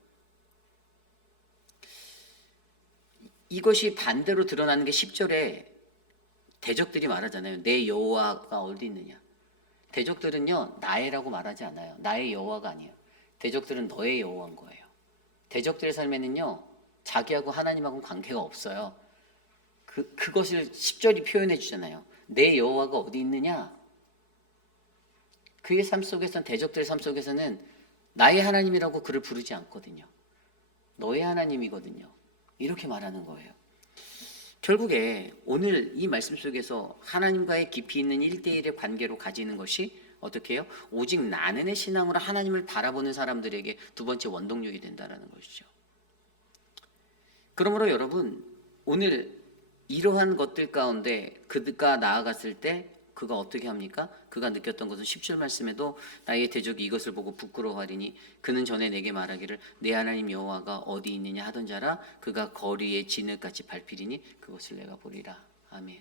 이것이 반대로 드러나는 게 10절에 대적들이 말하잖아요. 내 여호와가 어디 있느냐. 대적들은요 나의라고 말하지 않아요. 나의 여호와가 아니에요. 대적들은 너의 여호와인 거예요. 대적들의 삶에는요 자기하고 하나님하고는 관계가 없어요. 그것을 10절이 표현해 주잖아요. 내 여호와가 어디 있느냐. 그의 삶 속에서는 대적들의 삶 속에서는 나의 하나님이라고 그를 부르지 않거든요. 너의 하나님이거든요. 이렇게 말하는 거예요. 결국에 오늘 이 말씀 속에서 하나님과의 깊이 있는 1대1의 관계로 가지는 것이 어떻게 해요? 오직 나는의 신앙으로 하나님을 바라보는 사람들에게 두 번째 원동력이 된다는 것이죠. 그러므로 여러분 오늘 이러한 것들 가운데 그가 나아갔을 때 그가 어떻게 합니까? 그가 느꼈던 것은 10절 말씀에도 나의 대적이 이것을 보고 부끄러워하리니 그는 전에 내게 말하기를 내 하나님 여호와가 어디 있느냐 하던 자라 그가 거리에 진흙같이 밟히리니 그것을 내가 보리라. 아멘.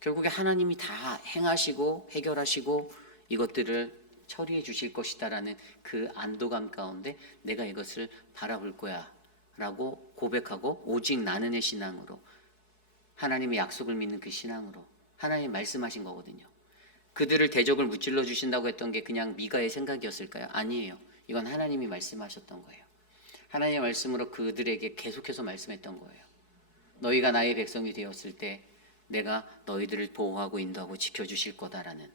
결국에 하나님이 다 행하시고 해결하시고 이것들을 처리해 주실 것이다라는 그 안도감 가운데 내가 이것을 바라볼 거야 라고 고백하고 오직 나는의 신앙으로 하나님의 약속을 믿는 그 신앙으로 하나님 말씀하신 거거든요. 그들을 대적을 무찔러 주신다고 했던 게 그냥 미가의 생각이었을까요? 아니에요. 이건 하나님이 말씀하셨던 거예요. 하나님의 말씀으로 그들에게 계속해서 말씀했던 거예요. 너희가 나의 백성이 되었을 때 내가 너희들을 보호하고 인도하고 지켜주실 거다라는.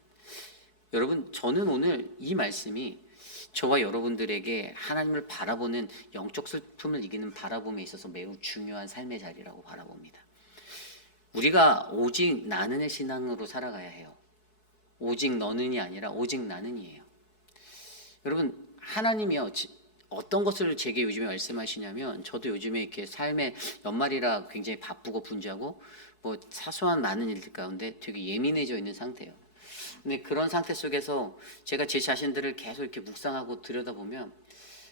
여러분 저는 오늘 이 말씀이 저와 여러분들에게 하나님을 바라보는 영적 슬픔을 이기는 바라봄에 있어서 매우 중요한 삶의 자리라고 바라봅니다. 우리가 오직 나는의 신앙으로 살아가야 해요. 오직 너는이 아니라 오직 나는이에요. 여러분, 하나님이요, 어떤 것을 제게 요즘에 말씀하시냐면, 저도 요즘에 이렇게 삶의 연말이라 굉장히 바쁘고 분주하고 뭐 사소한 많은 일들 가운데 되게 예민해져 있는 상태예요. 근데 그런 상태 속에서 제가 제 자신들을 계속 이렇게 묵상하고 들여다보면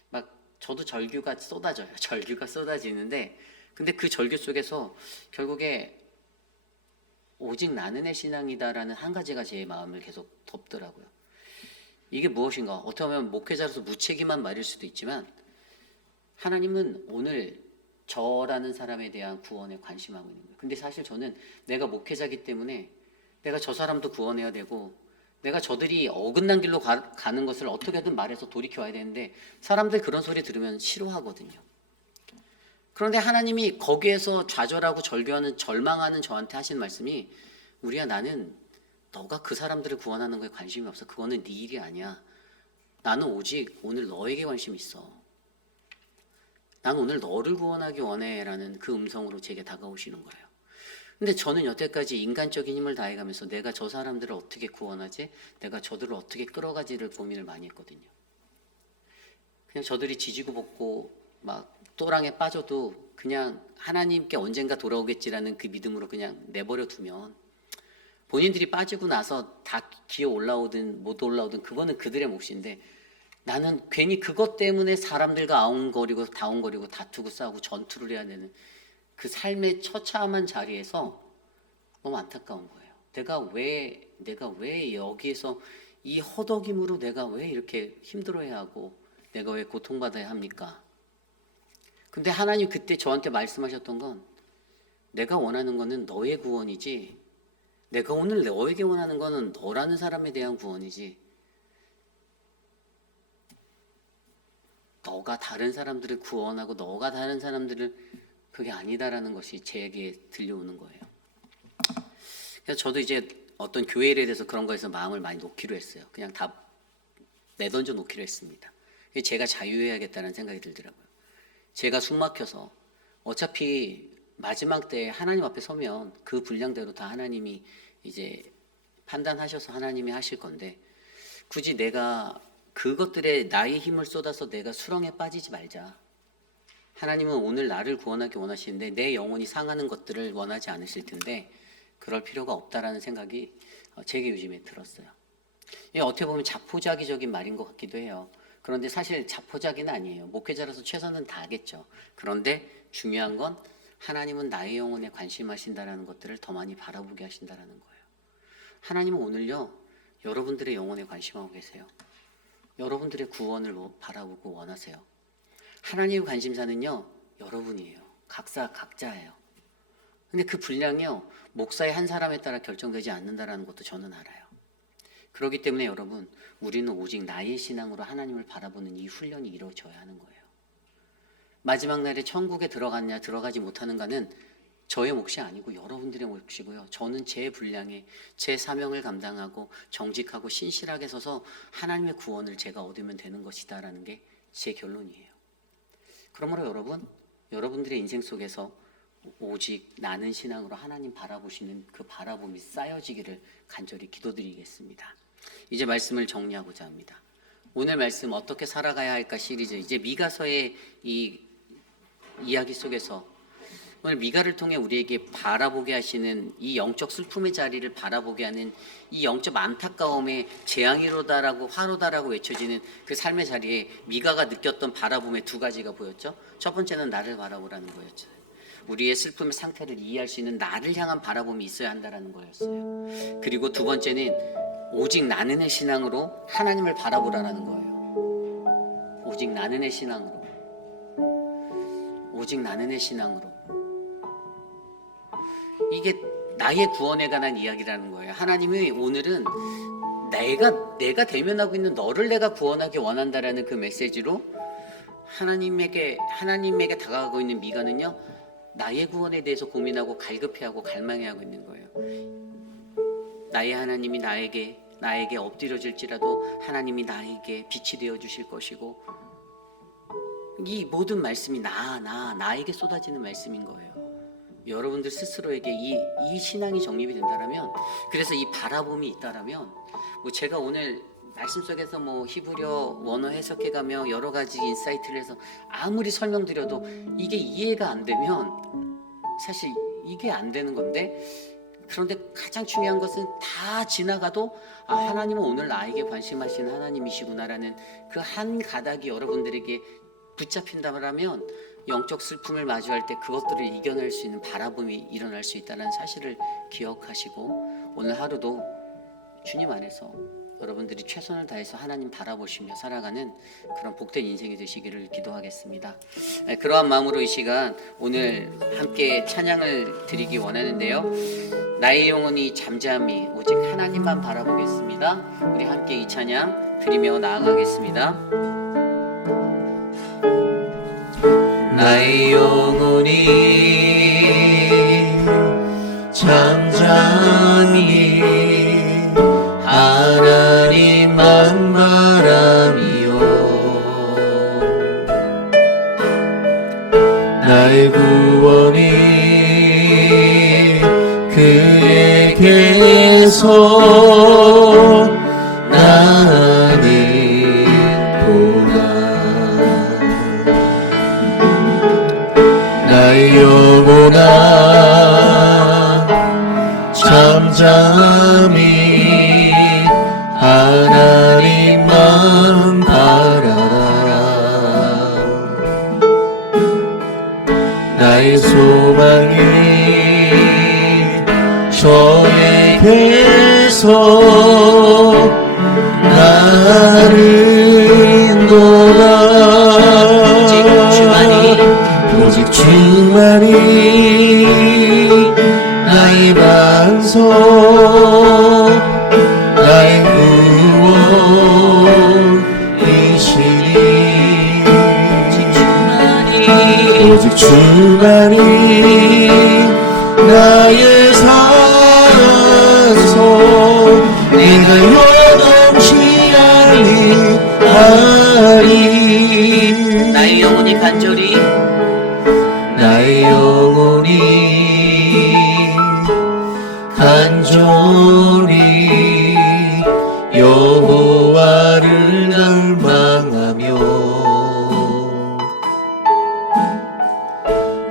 막 저도 절규가 쏟아져요. 절규가 쏟아지는데, 근데 그 절규 속에서 결국에 오직 나는의 신앙이다라는 한 가지가 제 마음을 계속 덮더라고요. 이게 무엇인가? 어떻게 보면 목회자로서 무책임한 말일 수도 있지만, 하나님은 오늘 저라는 사람에 대한 구원에 관심하고 있는 거예요. 근데 사실 저는 내가 목회자이기 때문에 내가 저 사람도 구원해야 되고, 내가 저들이 어긋난 길로 가는 것을 어떻게든 말해서 돌이켜야 되는데, 사람들 그런 소리 들으면 싫어하거든요. 그런데 하나님이 거기에서 좌절하고 절규하는, 절망하는 저한테 하신 말씀이, 우리야, 나는 너가 그 사람들을 구원하는 거에 관심이 없어. 그거는 네 일이 아니야. 나는 오직 오늘 너에게 관심이 있어. 난 오늘 너를 구원하기 원해 라는 그 음성으로 제게 다가오시는 거예요. 근데 저는 여태까지 인간적인 힘을 다해가면서 내가 저 사람들을 어떻게 구원하지? 내가 저들을 어떻게 끌어가지를 고민을 많이 했거든요. 그냥 저들이 지지고 볶고 막 또랑에 빠져도 그냥 하나님께 언젠가 돌아오겠지라는 그 믿음으로 그냥 내버려 두면, 본인들이 빠지고 나서 다 기어 올라오든 못 올라오든 그거는 그들의 몫인데, 나는 괜히 그것 때문에 사람들과 아웅거리고 다웅거리고 다투고 싸우고 전투를 해야 되는 그 삶의 처참한 자리에서 너무 안타까운 거예요. 내가 왜 여기에서 이 허덕임으로 내가 왜 이렇게 힘들어야 하고 내가 왜 고통받아야 합니까? 근데 하나님 그때 저한테 말씀하셨던 건, 내가 원하는 거는 너의 구원이지, 내가 오늘 너에게 원하는 거는 너라는 사람에 대한 구원이지, 너가 다른 사람들을 구원하고 너가 다른 사람들을, 그게 아니다라는 것이 제게 들려오는 거예요. 그래서 저도 이제 어떤 교회 일에 대해서 그런 거에서 마음을 많이 놓기로 했어요. 그냥 다 내던져 놓기로 했습니다. 제가 자유해야겠다는 생각이 들더라고요. 제가 숨 막혀서 어차피 마지막 때 하나님 앞에 서면 그 분량대로 다 하나님이 이제 판단하셔서 하나님이 하실 건데, 굳이 내가 그것들에 나의 힘을 쏟아서 내가 수렁에 빠지지 말자. 하나님은 오늘 나를 구원하기 원하시는데 내 영혼이 상하는 것들을 원하지 않으실 텐데, 그럴 필요가 없다라는 생각이 제게 요즘에 들었어요. 이게 어떻게 보면 자포자기적인 말인 것 같기도 해요. 그런데 사실 자포자기는 아니에요. 목회자라서 최선은 다하겠죠. 그런데 중요한 건, 하나님은 나의 영혼에 관심하신다라는 것들을 더 많이 바라보게 하신다라는 거예요. 하나님은 오늘요, 여러분들의 영혼에 관심하고 계세요. 여러분들의 구원을 바라보고 원하세요. 하나님의 관심사는요, 여러분이에요. 각자예요. 근데 그 분량이요, 목사의 한 사람에 따라 결정되지 않는다라는 것도 저는 알아요. 그렇기 때문에 여러분, 우리는 오직 나의 신앙으로 하나님을 바라보는 이 훈련이 이루어져야 하는 거예요. 마지막 날에 천국에 들어갔냐 들어가지 못하는가는 저의 몫이 아니고 여러분들의 몫이고요. 저는 제 분량에 제 사명을 감당하고 정직하고 신실하게 서서 하나님의 구원을 제가 얻으면 되는 것이다라는 게 제 결론이에요. 그러므로 여러분, 여러분들의 인생 속에서 오직 나는 신앙으로 하나님 바라보시는 그 바라봄이 쌓여지기를 간절히 기도드리겠습니다. 이제 말씀을 정리하고자 합니다. 오늘 말씀 어떻게 살아가야 할까 시리즈, 이제 미가서의 이 이야기 속에서 오늘 미가를 통해 우리에게 바라보게 하시는 이 영적 슬픔의 자리를 바라보게 하는 이 영적 안타까움의 재앙이로다라고 화로다라고 외쳐지는 그 삶의 자리에 미가가 느꼈던 바라봄의 두 가지가 보였죠. 첫 번째는 나를 바라보라는 거였죠. 우리의 슬픔의 상태를 이해할 수 있는 나를 향한 바라봄이 있어야 한다라는 거였어요. 그리고 두 번째는 오직 나는의 신앙으로 하나님을 바라보라는 거예요. 오직 나는의 신앙으로, 오직 나는의 신앙으로. 이게 나의 구원에 관한 이야기라는 거예요. 하나님이 오늘은 내가 대면하고 있는 너를 내가 구원하기 원한다라는 그 메시지로 하나님에게 다가가고 있는 미가는요, 나의 구원에 대해서 고민하고 갈급해하고 갈망해하고 있는 거예요. 나의 하나님이 나에게 나에게 엎드려질지라도 하나님이 나에게 빛이 되어 주실 것이고, 이 모든 말씀이 나에게 쏟아지는 말씀인 거예요. 여러분들 스스로에게 이 신앙이 정립이 된다라면, 그래서 이 바라봄이 있다라면, 뭐 제가 오늘 말씀 속에서 뭐 히브리어 원어 해석해가며 여러 가지 인사이트를 해서 아무리 설명드려도 이게 이해가 안 되면 사실 이게 안 되는 건데, 그런데 가장 중요한 것은 다 지나가도 하나님은 오늘 나에게 관심하시는 하나님이시구나라는 그 한 가닥이 여러분들에게 붙잡힌다면 영적 슬픔을 마주할 때 그것들을 이겨낼 수 있는 바라봄이 일어날 수 있다는 사실을 기억하시고, 오늘 하루도 주님 안에서 여러분들이 최선을 다해서 하나님 바라보시며 살아가는 그런 복된 인생이 되시기를 기도하겠습니다. 그러한 마음으로 이 시간 오늘 함께 찬양을 드리기 원하는데요, 나의 영혼이 잠잠히 오직 하나님만 바라보겠습니다. 우리 함께 이 찬양 드리며 나아가겠습니다. 나의 영혼이 잠잠히 하나님만 바라미요, 나의 구원이 그에게서 나의 영혼아 잠잠히 하나님만 바라라, 나의 소망이 저에게서 나른도다, 오직 주만이 나의 반석 나의 구원이시니, 오직 주만이 나의 산소 내가 요동치 아니하리, 나의 영혼이 간절히 나의 영혼이 간절히 여호와를 갈망하며,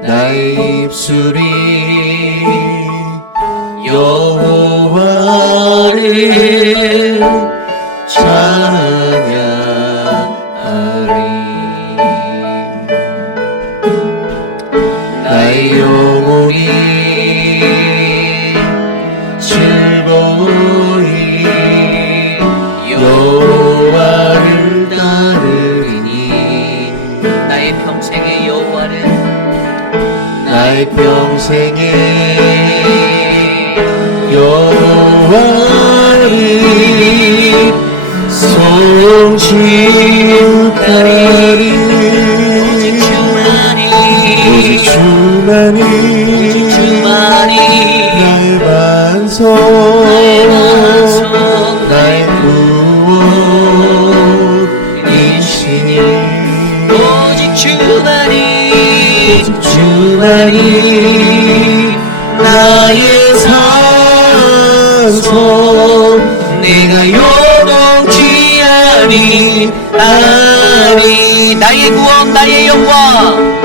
나의 입술이 여호와를 찬양하리, 나의 영혼이 즐거이 여호와를 따르리니, 나의 평생의 여호와를 나의 평생의 여호와를 송축하리, 오직 주만이 나의 반석 나의 구원이시니, 오직 주만이 나의 산소 내가 요동치 아니하리, 나의 구원 나의 영광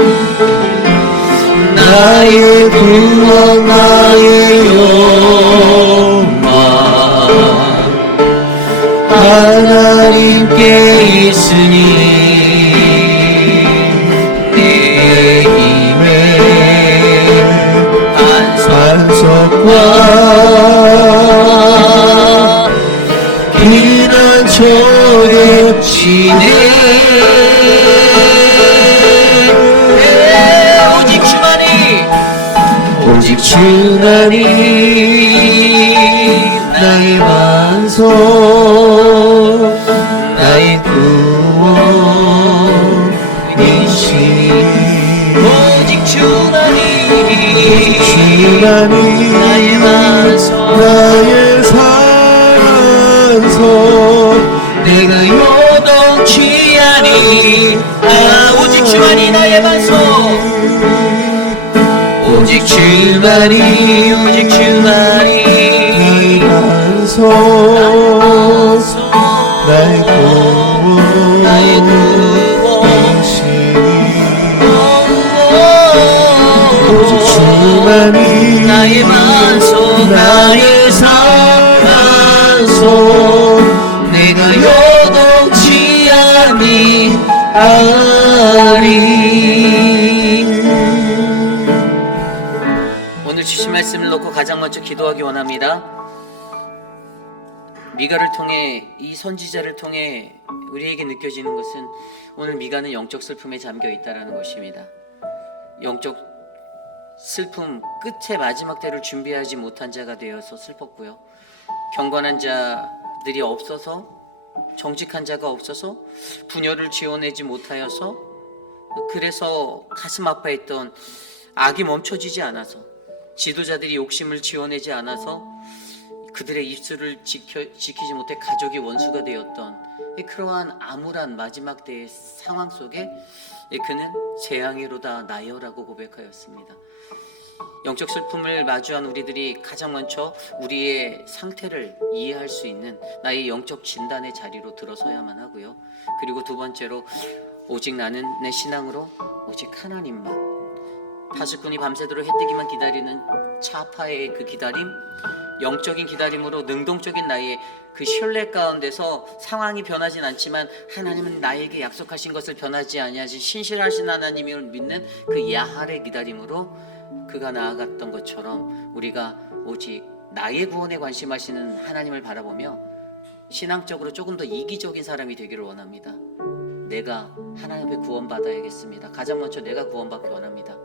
나의 구원 나의 영광 하나님께 있으니, 내 힘의 반석과 피난처에 지내, 오직 주만이 나의 반석 나의 구원이시니, 오직 주만이 나의 반석 나의 산소 주만이 나의 반석, 오직 주만이, 오직 주만이 나의 반석, 나의 구원, 나의 구원, 오직 주만이 나의 반석, 나의 산소, 내가 요동치 아니하리. 오늘 주신 말씀을 놓고 가장 먼저 기도하기 원합니다. 미가를 통해, 이 선지자를 통해 우리에게 느껴지는 것은 오늘 미가는 영적 슬픔에 잠겨 있다는 것입니다. 영적 슬픔 끝의 마지막 때를 준비하지 못한 자가 되어서 슬펐고요. 경건한 자들이 없어서, 정직한 자가 없어서, 분열을 지어내지 못하여서, 그래서 가슴 아파했던 악이 멈춰지지 않아서, 지도자들이 욕심을 지어내지 않아서 그들의 입술을 지키지 못해 가족이 원수가 되었던 그러한 암울한 마지막 때의 상황 속에 그는 재앙이로다 나여라고 고백하였습니다. 영적 슬픔을 마주한 우리들이 가장 먼저 우리의 상태를 이해할 수 있는 나의 영적 진단의 자리로 들어서야만 하고요. 그리고 두 번째로, 오직 나는 내 신앙으로 오직 하나님만, 파수꾼이 밤새도록 해뜨기만 기다리는 차파의 그 기다림, 영적인 기다림으로 능동적인 나의 그 신뢰 가운데서 상황이 변하진 않지만 하나님은 나에게 약속하신 것을 변하지 아니하신 신실하신 하나님을 믿는 그 야할의 기다림으로 그가 나아갔던 것처럼 우리가 오직 나의 구원에 관심하시는 하나님을 바라보며 신앙적으로 조금 더 이기적인 사람이 되기를 원합니다. 내가 하나님 앞에 구원받아야겠습니다. 가장 먼저 내가 구원받기 원합니다.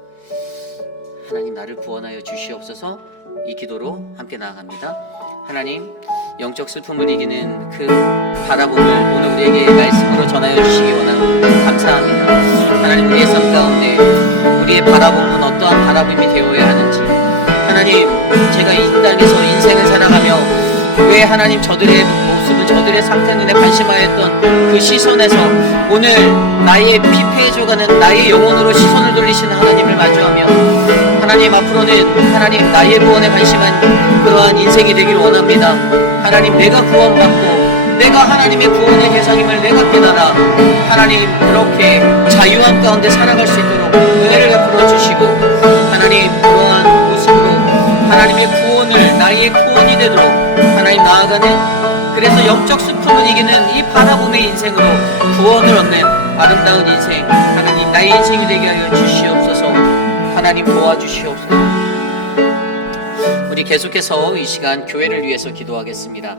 하나님 나를 구원하여 주시옵소서. 이 기도로 함께 나아갑니다. 하나님, 영적 슬픔을 이기는 그 바라봄을 오늘 우리에게 말씀으로 전하여 주시기 원합니다. 감사합니다. 하나님, 우리의 삶 가운데 우리의 바라봄은 어떠한 바라봄이 되어야 하는지, 하나님, 제가 이 땅에서 인생을 살아가며 왜 하나님 저들의 모습을, 저들의 상태 눈에 관심하였던 그 시선에서 오늘 나의 피폐해져가는 나의 영혼으로 시선을 돌리시는 하나님을 마주하며 하나님, 앞으로는 하나님 나의 구원에 관심한 그러한 인생이 되기를 원합니다. 하나님, 내가 구원받고 내가 하나님의 구원의 대상임을 내가 깨달아 하나님 그렇게 자유함 가운데 살아갈 수 있도록 은혜를 베풀어 주시고, 하나님 그러한 모습으로 하나님의 구원을 나의 구원이 되도록 하나님 나아가는, 그래서 영적 슬픔을 이기는 이 바라봄의 인생으로 구원을 얻는 아름다운 인생, 하나님 나의 인생이 되게 하여 주시옵소서. 하나님 도와주시옵소서. 우리 계속해서 이 시간 교회를 위해서 기도하겠습니다.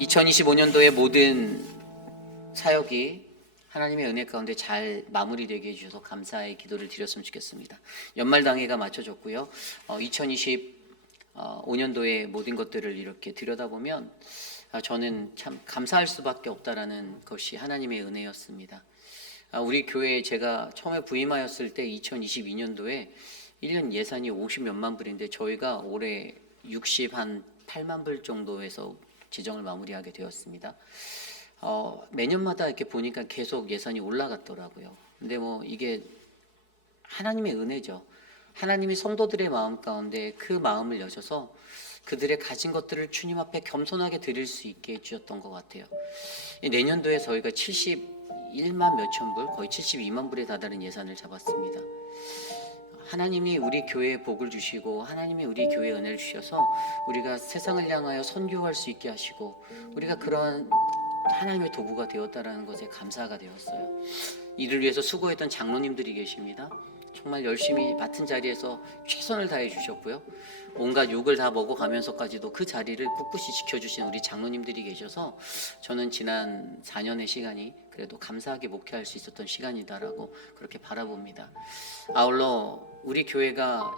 2025년도의 모든 사역이 하나님의 은혜 가운데 잘 마무리되게 해주셔서 감사의 기도를 드렸으면 좋겠습니다. 연말당회가 맞춰졌고요. 2025년도의 모든 것들을 이렇게 들여다보면 저는 참 감사할 수밖에 없다라는 것이 하나님의 은혜였습니다. 우리 교회에 제가 처음에 부임하였을 때 2022년도에 1년 예산이 50몇만 불인데 저희가 올해 68만 불 정도에서 지정을 마무리하게 되었습니다. 매년마다 이렇게 보니까 계속 예산이 올라갔더라고요. 근데 뭐 이게 하나님의 은혜죠. 하나님이 성도들의 마음 가운데 그 마음을 여셔서 그들의 가진 것들을 주님 앞에 겸손하게 드릴 수 있게 해주셨던 것 같아요. 내년도에 저희가 71만 몇천 불, 거의 72만 불에 다다른 예산을 잡았습니다. 하나님이 우리 교회에 복을 주시고 하나님이 우리 교회에 은혜를 주셔서 우리가 세상을 향하여 선교할 수 있게 하시고 우리가 그런 하나님의 도구가 되었다는 것에 감사가 되었어요. 이를 위해서 수고했던 장로님들이 계십니다. 정말 열심히 맡은 자리에서 최선을 다해 주셨고요. 온갖 욕을 다 먹어가면서까지도 그 자리를 꿋꿋이 지켜주신 우리 장로님들이 계셔서 저는 지난 4년의 시간이 그래도 감사하게 목회할 수 있었던 시간이다라고 그렇게 바라봅니다. 아울러 우리 교회가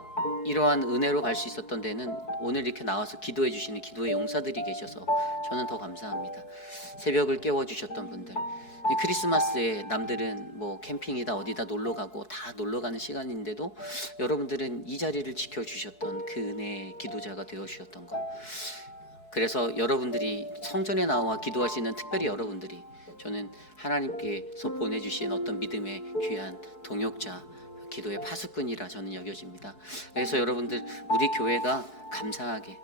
이러한 은혜로 갈 수 있었던 데는 오늘 이렇게 나와서 기도해 주시는 기도의 용사들이 계셔서 저는 더 감사합니다. 새벽을 깨워주셨던 분들, 크리스마스에 남들은 뭐 캠핑이다 어디다 놀러가고 다 놀러가는 시간인데도 여러분들은 이 자리를 지켜주셨던 그 은혜의 기도자가 되어주셨던 것, 그래서 여러분들이 성전에 나와 기도하시는 특별히 여러분들이 저는 하나님께서 보내주신 어떤 믿음의 귀한 동역자, 기도의 파수꾼이라 저는 여겨집니다. 그래서 여러분들 우리 교회가 감사하게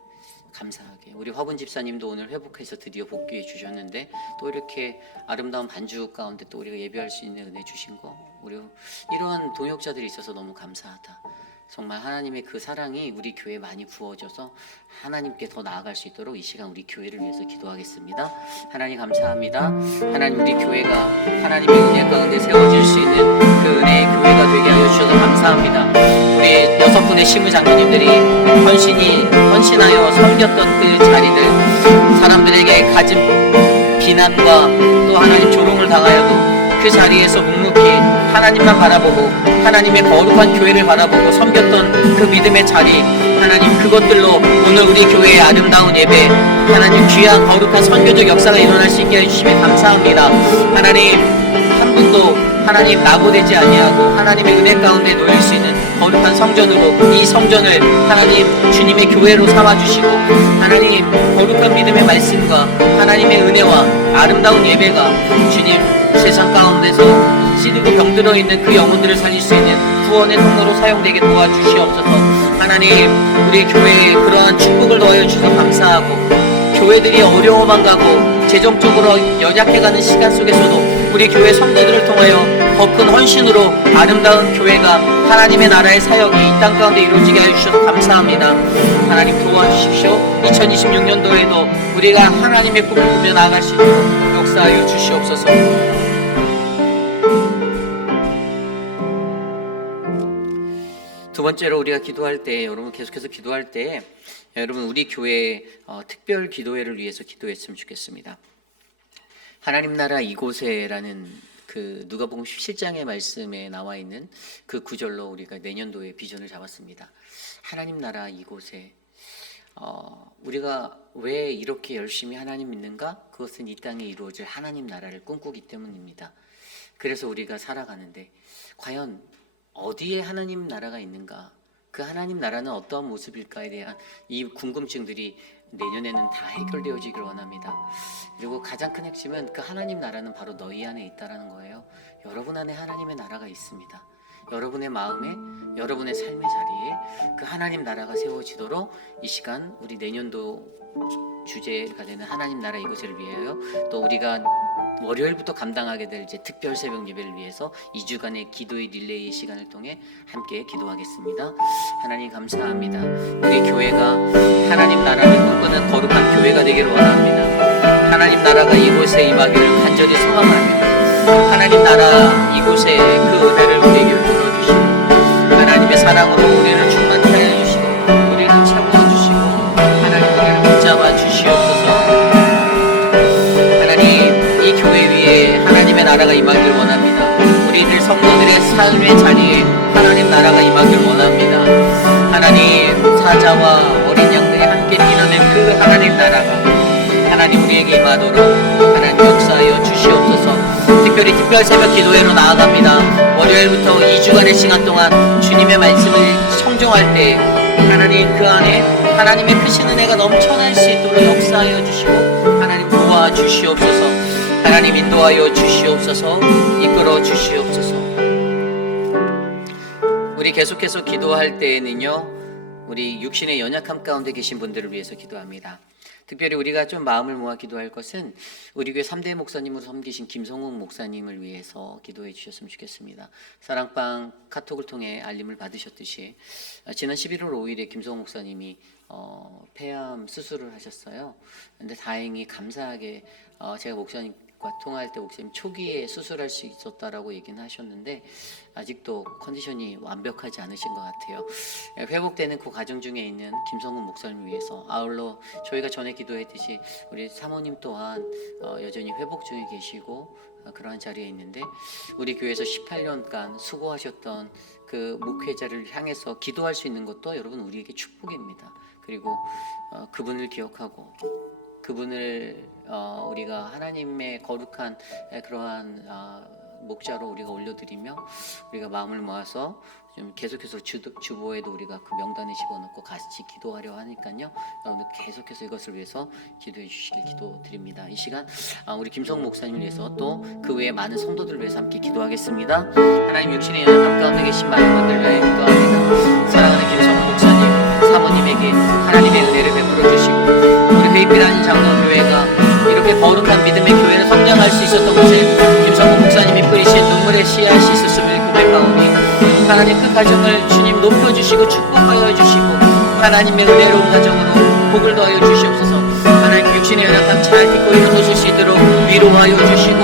우리 화분 집사님도 오늘 회복해서 드디어 복귀해 주셨는데 또 이렇게 아름다운 반주 가운데 또 우리가 예배할 수 있는 은혜 주신 거 우리 이러한 동역자들이 있어서 너무 감사하다. 정말 하나님의 그 사랑이 우리 교회에 많이 부어져서 하나님께 더 나아갈 수 있도록 이 시간 우리 교회를 위해서 기도하겠습니다. 하나님 감사합니다. 하나님 우리 교회가 하나님의 은혜 가운데 세워질 수 있는 그 은혜의 교회가 되게 하여 주셔서 감사합니다. 우리 6분의 신부 장로님들이 헌신하여 섬겼던 그 자리들 사람들에게 가진 비난과 또 하나님 조롱을 당하여도 그 자리에서 묵묵히 하나님만 바라보고 하나님의 거룩한 교회를 바라보고 섬겼던 그 믿음의 자리 하나님 그것들로 오늘 우리 교회의 아름다운 예배 하나님 귀한 거룩한 선교적 역사가 일어날 수 있게 해주시면 감사합니다. 하나님 한 분도 하나님 낙오되지 아니하고 하나님의 은혜 가운데 놓일 수 있는 거룩한 성전으로 이 성전을 하나님 주님의 교회로 삼아주시고 하나님 거룩한 믿음의 말씀과 하나님의 은혜와 아름다운 예배가 주님 세상 가운데서 시들고 병들어 있는 그 영혼들을 살릴 수 있는 구원의 통로로 사용되게 도와주시옵소서. 하나님 우리 교회에 그러한 축복을 더하여 주셔서 감사하고 교회들이 어려워만 가고 재정적으로 연약해가는 시간 속에서도 우리 교회 성도들을 통하여 더 큰 헌신으로 아름다운 교회가 하나님의 나라의 사역이 이 땅 가운데 이루어지게 하여 주셔서 감사합니다. 하나님 도와주십시오. 2026년도에도 우리가 하나님의 꿈을 꾸며 나아갈 수 있도록 역사하여 주시옵소서. 두 번째로 우리가 기도할 때 여러분 계속해서 기도할 때 여러분 우리 교회의 특별 기도회를 위해서 기도했으면 좋겠습니다. 하나님 나라 이곳에라는 그 누가복음 17장의 말씀에 나와 있는 그 구절로 우리가 내년도에 비전을 잡았습니다. 하나님 나라 이곳에 우리가 왜 이렇게 열심히 하나님 믿는가? 그것은 이 땅에 이루어질 하나님 나라를 꿈꾸기 때문입니다. 그래서 우리가 살아가는데 과연 어디에 하나님 나라가 있는가? 그 하나님 나라는 어떠한 모습일까에 대한 이 궁금증들이 내년에는 다 해결되어지길 원합니다. 그리고 가장 큰 핵심은 그 하나님 나라는 바로 너희 안에 있다라는 거예요. 여러분 안에 하나님의 나라가 있습니다. 여러분의 마음에 여러분의 삶의 자리에 그 하나님 나라가 세워지도록 이 시간 우리 내년도 주제가 되는 하나님 나라 이곳을 위하여 또 우리가 월요일부터 감당하게 될 이제 특별 새벽 예배를 위해서 2주간의 기도의 릴레이 시간을 통해 함께 기도하겠습니다. 하나님 감사합니다. 우리 교회가 하나님 나라를 꿈꾸는 거룩한 교회가 되기를 원합니다. 하나님 나라가 이곳에 임하기를 간절히 소망하며 하나님 나라 이곳에 그 은혜를 우리에게 부어주시고 하나님의 사랑으로 우리를 충만케 하여 주시고 우리를 채워주시고 하나님 우리를 붙잡아 주시옵소서. 이 교회 위에 하나님의 나라가 임하길 원합니다. 우리들 성도들의 삶의 자리에 하나님 나라가 임하길 원합니다. 하나님 사자와 어린 양들이 함께 뛰어낸 그 하나님 나라가 하나님 우리에게 임하도록 하나님 역사하여 주시옵소서. 특별히 특별 새벽 기도회로 나아갑니다. 월요일부터 2주간의 시간 동안 주님의 말씀을 청종할 때 하나님 그 안에 하나님의 크신 은혜가 넘쳐날 수 있도록 역사하여 주시고 하나님 도와주시옵소서. 하나님 인도하여 주시옵소서. 이끌어 주시옵소서. 우리 계속해서 기도할 때에는요 우리 육신의 연약함 가운데 계신 분들을 위해서 기도합니다. 특별히 우리가 좀 마음을 모아 기도할 것은 우리 교회 3대 목사님으로 섬기신 김성욱 목사님을 위해서 기도해 주셨으면 좋겠습니다. 사랑방 카톡을 통해 알림을 받으셨듯이 지난 11월 5일에 김성욱 목사님이 폐암 수술을 하셨어요. 근데 다행히 감사하게 제가 목사님과 통화할 때 목사님 초기에 수술할 수 있었다라고 얘기는 하셨는데 아직도 컨디션이 완벽하지 않으신 것 같아요. 회복되는 그 과정 중에 있는 김성훈 목사님을 위해서 아울러 저희가 전에 기도했듯이 우리 사모님 또한 여전히 회복 중에 계시고 그러한 자리에 있는데 우리 교회에서 18년간 수고하셨던 그 목회자를 향해서 기도할 수 있는 것도 여러분 우리에게 축복입니다. 그리고 그분을 기억하고 그분을 우리가 하나님의 거룩한 그러한 목자로 우리가 올려드리며 우리가 마음을 모아서 좀 계속해서 주보에도 우리가 그 명단에 집어넣고 같이 기도하려 하니까요. 오늘 계속해서 이것을 위해서 기도해 주시길 기도드립니다. 이 시간 우리 김성 목사님을 위해서 또 그 외에 많은 성도들을 위해서 함께 기도하겠습니다. 하나님 육신의 연합 가운데 계신 많은 분들 위하여 기도합니다. 사랑하는 김성 목사님, 사모님에게 하나님의 은혜를 베풀어 주시고 우리 회입이라는 장로교회가 이렇게 거룩한 믿음의 교회를 성장할 수 있었던 곳에 김성국 목사님이 뿌리신 눈물의 씨앗이 있었음을 고백하오니 하나님 그 가정을 주님 높여주시고 축복하여 주시고 하나님의 은혜로운 가정으로 복을 더하여 주시옵소서. 하나님 육신의 연약함 잘 딛고 일어서실 수 있도록 위로하여 주시고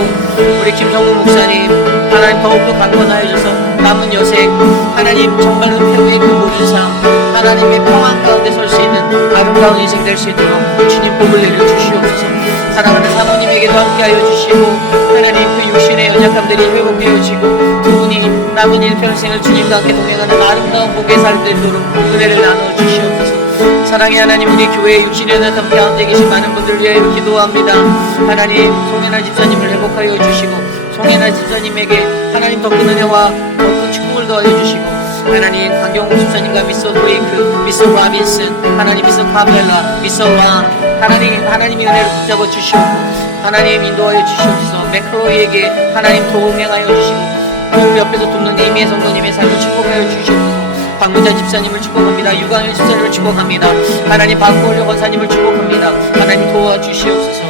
우리 김성국 목사님 하나님 더욱더 강건하여져서 남은 여생 하나님 정말 은혜의 그 모든 삶 하나님의 평안 가운데 설 수 있는 아름다운 인생 될 수 있도록 주님 복을 내려주시옵소서. 사랑하는 사모님에게도 함께하여 주시고 하나님 그 육신의 연약함들이 회복되어지고 두 분이 남은 일평생을 주님과 함께 동행하는 아름다운 복의 삶 되도록 은혜를 나누어 주시옵소서. 사랑의 하나님 우리 교회의 육신의 연약함 가운데 계신 많은 분들을 위하여 기도합니다. 하나님 송혜나 집사님을 회복하여 주시고 송혜나 집사님에게 하나님 더 큰 은혜와 더 큰 축복을 더하여 주시고 하나님 강경국 집사님과 미스 호이크, 미스 라빈슨, 하나님 미스 카벨라, 미스 왕 하나님의 은혜를 붙잡아 주시옵고 하나님 인도하여 주시옵소서. 맥클로이에게 하나님 동행하여 주시고 그 옆에서 돕는 이미의 성도님의 삶을 축복하여 주시옵소서. 박무자 집사님을 축복합니다. 유광일 집사님을 축복합니다. 하나님 박고올려 권사님을 축복합니다. 하나님 도와주시옵소서.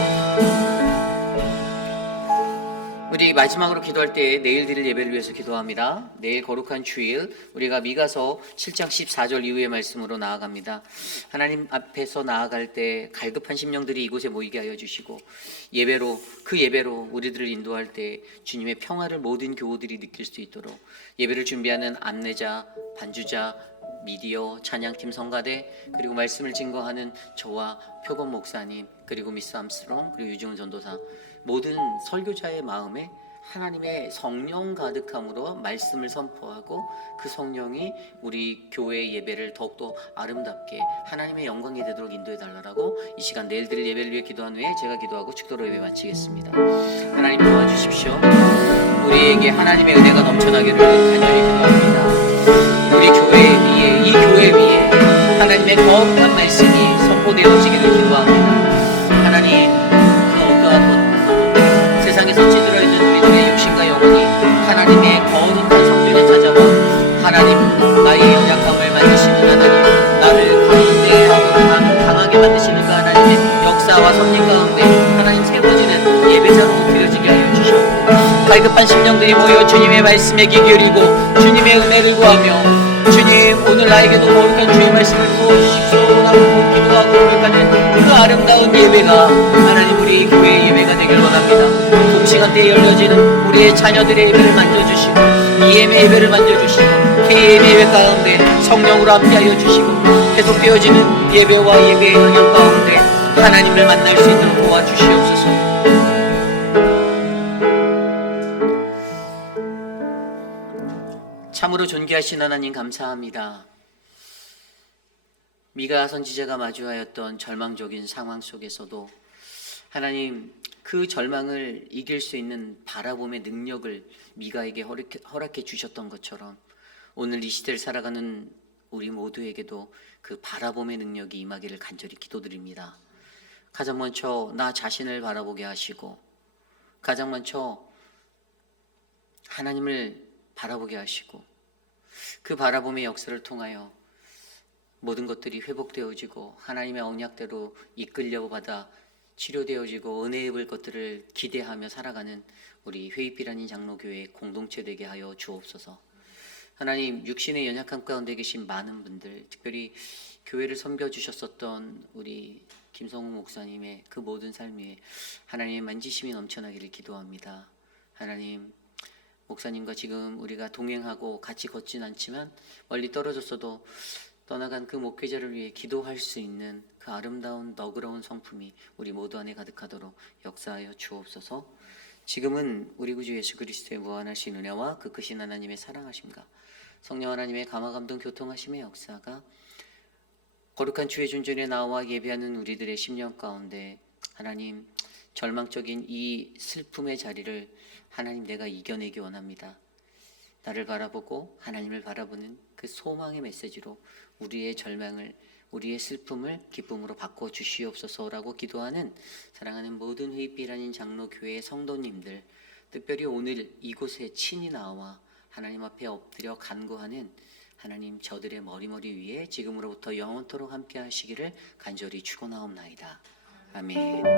우리 마지막으로 기도할 때 내일 드릴 예배를 위해서 기도합니다. 내일 거룩한 주일 우리가 미가서 7장 14절 이후의 말씀으로 나아갑니다. 하나님 앞에서 나아갈 때 갈급한 심령들이 이곳에 모이게 하여 주시고 그 예배로 우리들을 인도할 때 주님의 평화를 모든 교우들이 느낄 수 있도록 예배를 준비하는 안내자, 반주자, 미디어, 찬양팀 성가대 그리고 말씀을 증거하는 저와 표건 목사님 그리고 미스 암스트롱 그리고 유지훈 전도사 모든 설교자의 마음에 하나님의 성령 가득함으로 말씀을 선포하고 그 성령이 우리 교회의 예배를 더욱더 아름답게 하나님의 영광이 되도록 인도해 달라고 이 시간 내일 드릴 예배를 위해 기도한 후에 제가 기도하고 축도로 예배 마치겠습니다. 하나님 도와주십시오. 우리에게 하나님의 은혜가 넘쳐나기를 간절히 기도합니다. 우리 교회 위에 이 교회 위에 하나님의 거룩한 말씀이 선포되어지기를 기도합니다. 하나님 그 어떠한 것 세상에서 찌들어 있는 우리들의 육신과 영혼이 하나님의 거룩한 성전에 찾아와 하나님 나의 연약함을 만드시는 하나님 나를 강하게 만드시는 그 하나님의 역사와 섭리 가운데 하나님 세워지는 예배자로 드려지게 하여 주시옵고 갈급한 심령들이 모여 주님의 말씀에 귀 기울이고 주님의 은혜를 구하며 주님 오늘 나에게도 거룩한 주의 말씀을 부어주십시오라고 기도하고 고백하는 그 아름다운 예배가 하나님 우리 교회의 예배가 되길 원합니다. 동시간대에 열려지는 우리의 자녀들의 예배를 만져주시고 EM의 예배를 만져주시고 KM의 예배 가운데 성령으로 함께하여 주시고 계속되어지는 예배와 예배의 영향 가운데 하나님을 만날 수 있도록 도와주시옵소서. 참으로 존귀하신 하나님 감사합니다. 미가 선지자가 마주하였던 절망적인 상황 속에서도 하나님 그 절망을 이길 수 있는 바라봄의 능력을 미가에게 허락해 주셨던 것처럼 오늘 이 시대를 살아가는 우리 모두에게도 그 바라봄의 능력이 임하기를 간절히 기도드립니다. 가장 먼저 나 자신을 바라보게 하시고 가장 먼저 하나님을 바라보게 하시고 그 바라봄의 역사를 통하여 모든 것들이 회복되어지고 하나님의 언약대로 이끌려받아 치료되어지고 은혜 입을 것들을 기대하며 살아가는 우리 회입비라는 장로교회의 공동체 되게 하여 주옵소서. 하나님 육신의 연약함 가운데 계신 많은 분들 특별히 교회를 섬겨주셨었던 우리 김성우 목사님의 그 모든 삶 위에 하나님의 만지심이 넘쳐나기를 기도합니다. 하나님 목사님과 지금 우리가 동행하고 같이 걷진 않지만 멀리 떨어졌어도 떠나간 그 목회자를 위해 기도할 수 있는 그 아름다운 너그러운 성품이 우리 모두 안에 가득하도록 역사하여 주옵소서. 지금은 우리 구주 예수 그리스도의 무한하신 은혜와 그 크신 하나님의 사랑하심과 성령 하나님의 감화감동 교통하심의 역사가 거룩한 주의 존전에 나와 예배하는 우리들의 심령 가운데 하나님 절망적인 이 슬픔의 자리를 하나님 내가 이겨내기 원합니다. 나를 바라보고 하나님을 바라보는 그 소망의 메시지로 우리의 절망을, 우리의 슬픔을 기쁨으로 바꿔 주시옵소서라고 기도하는 사랑하는 모든 회의비라는 장로교회 성도님들, 특별히 오늘 이곳에 친히 나와 하나님 앞에 엎드려 간구하는 하나님, 저들의 머리 위에 지금으로부터 영원토록 함께 하시기를 간절히 축원하옵나이다. 아멘.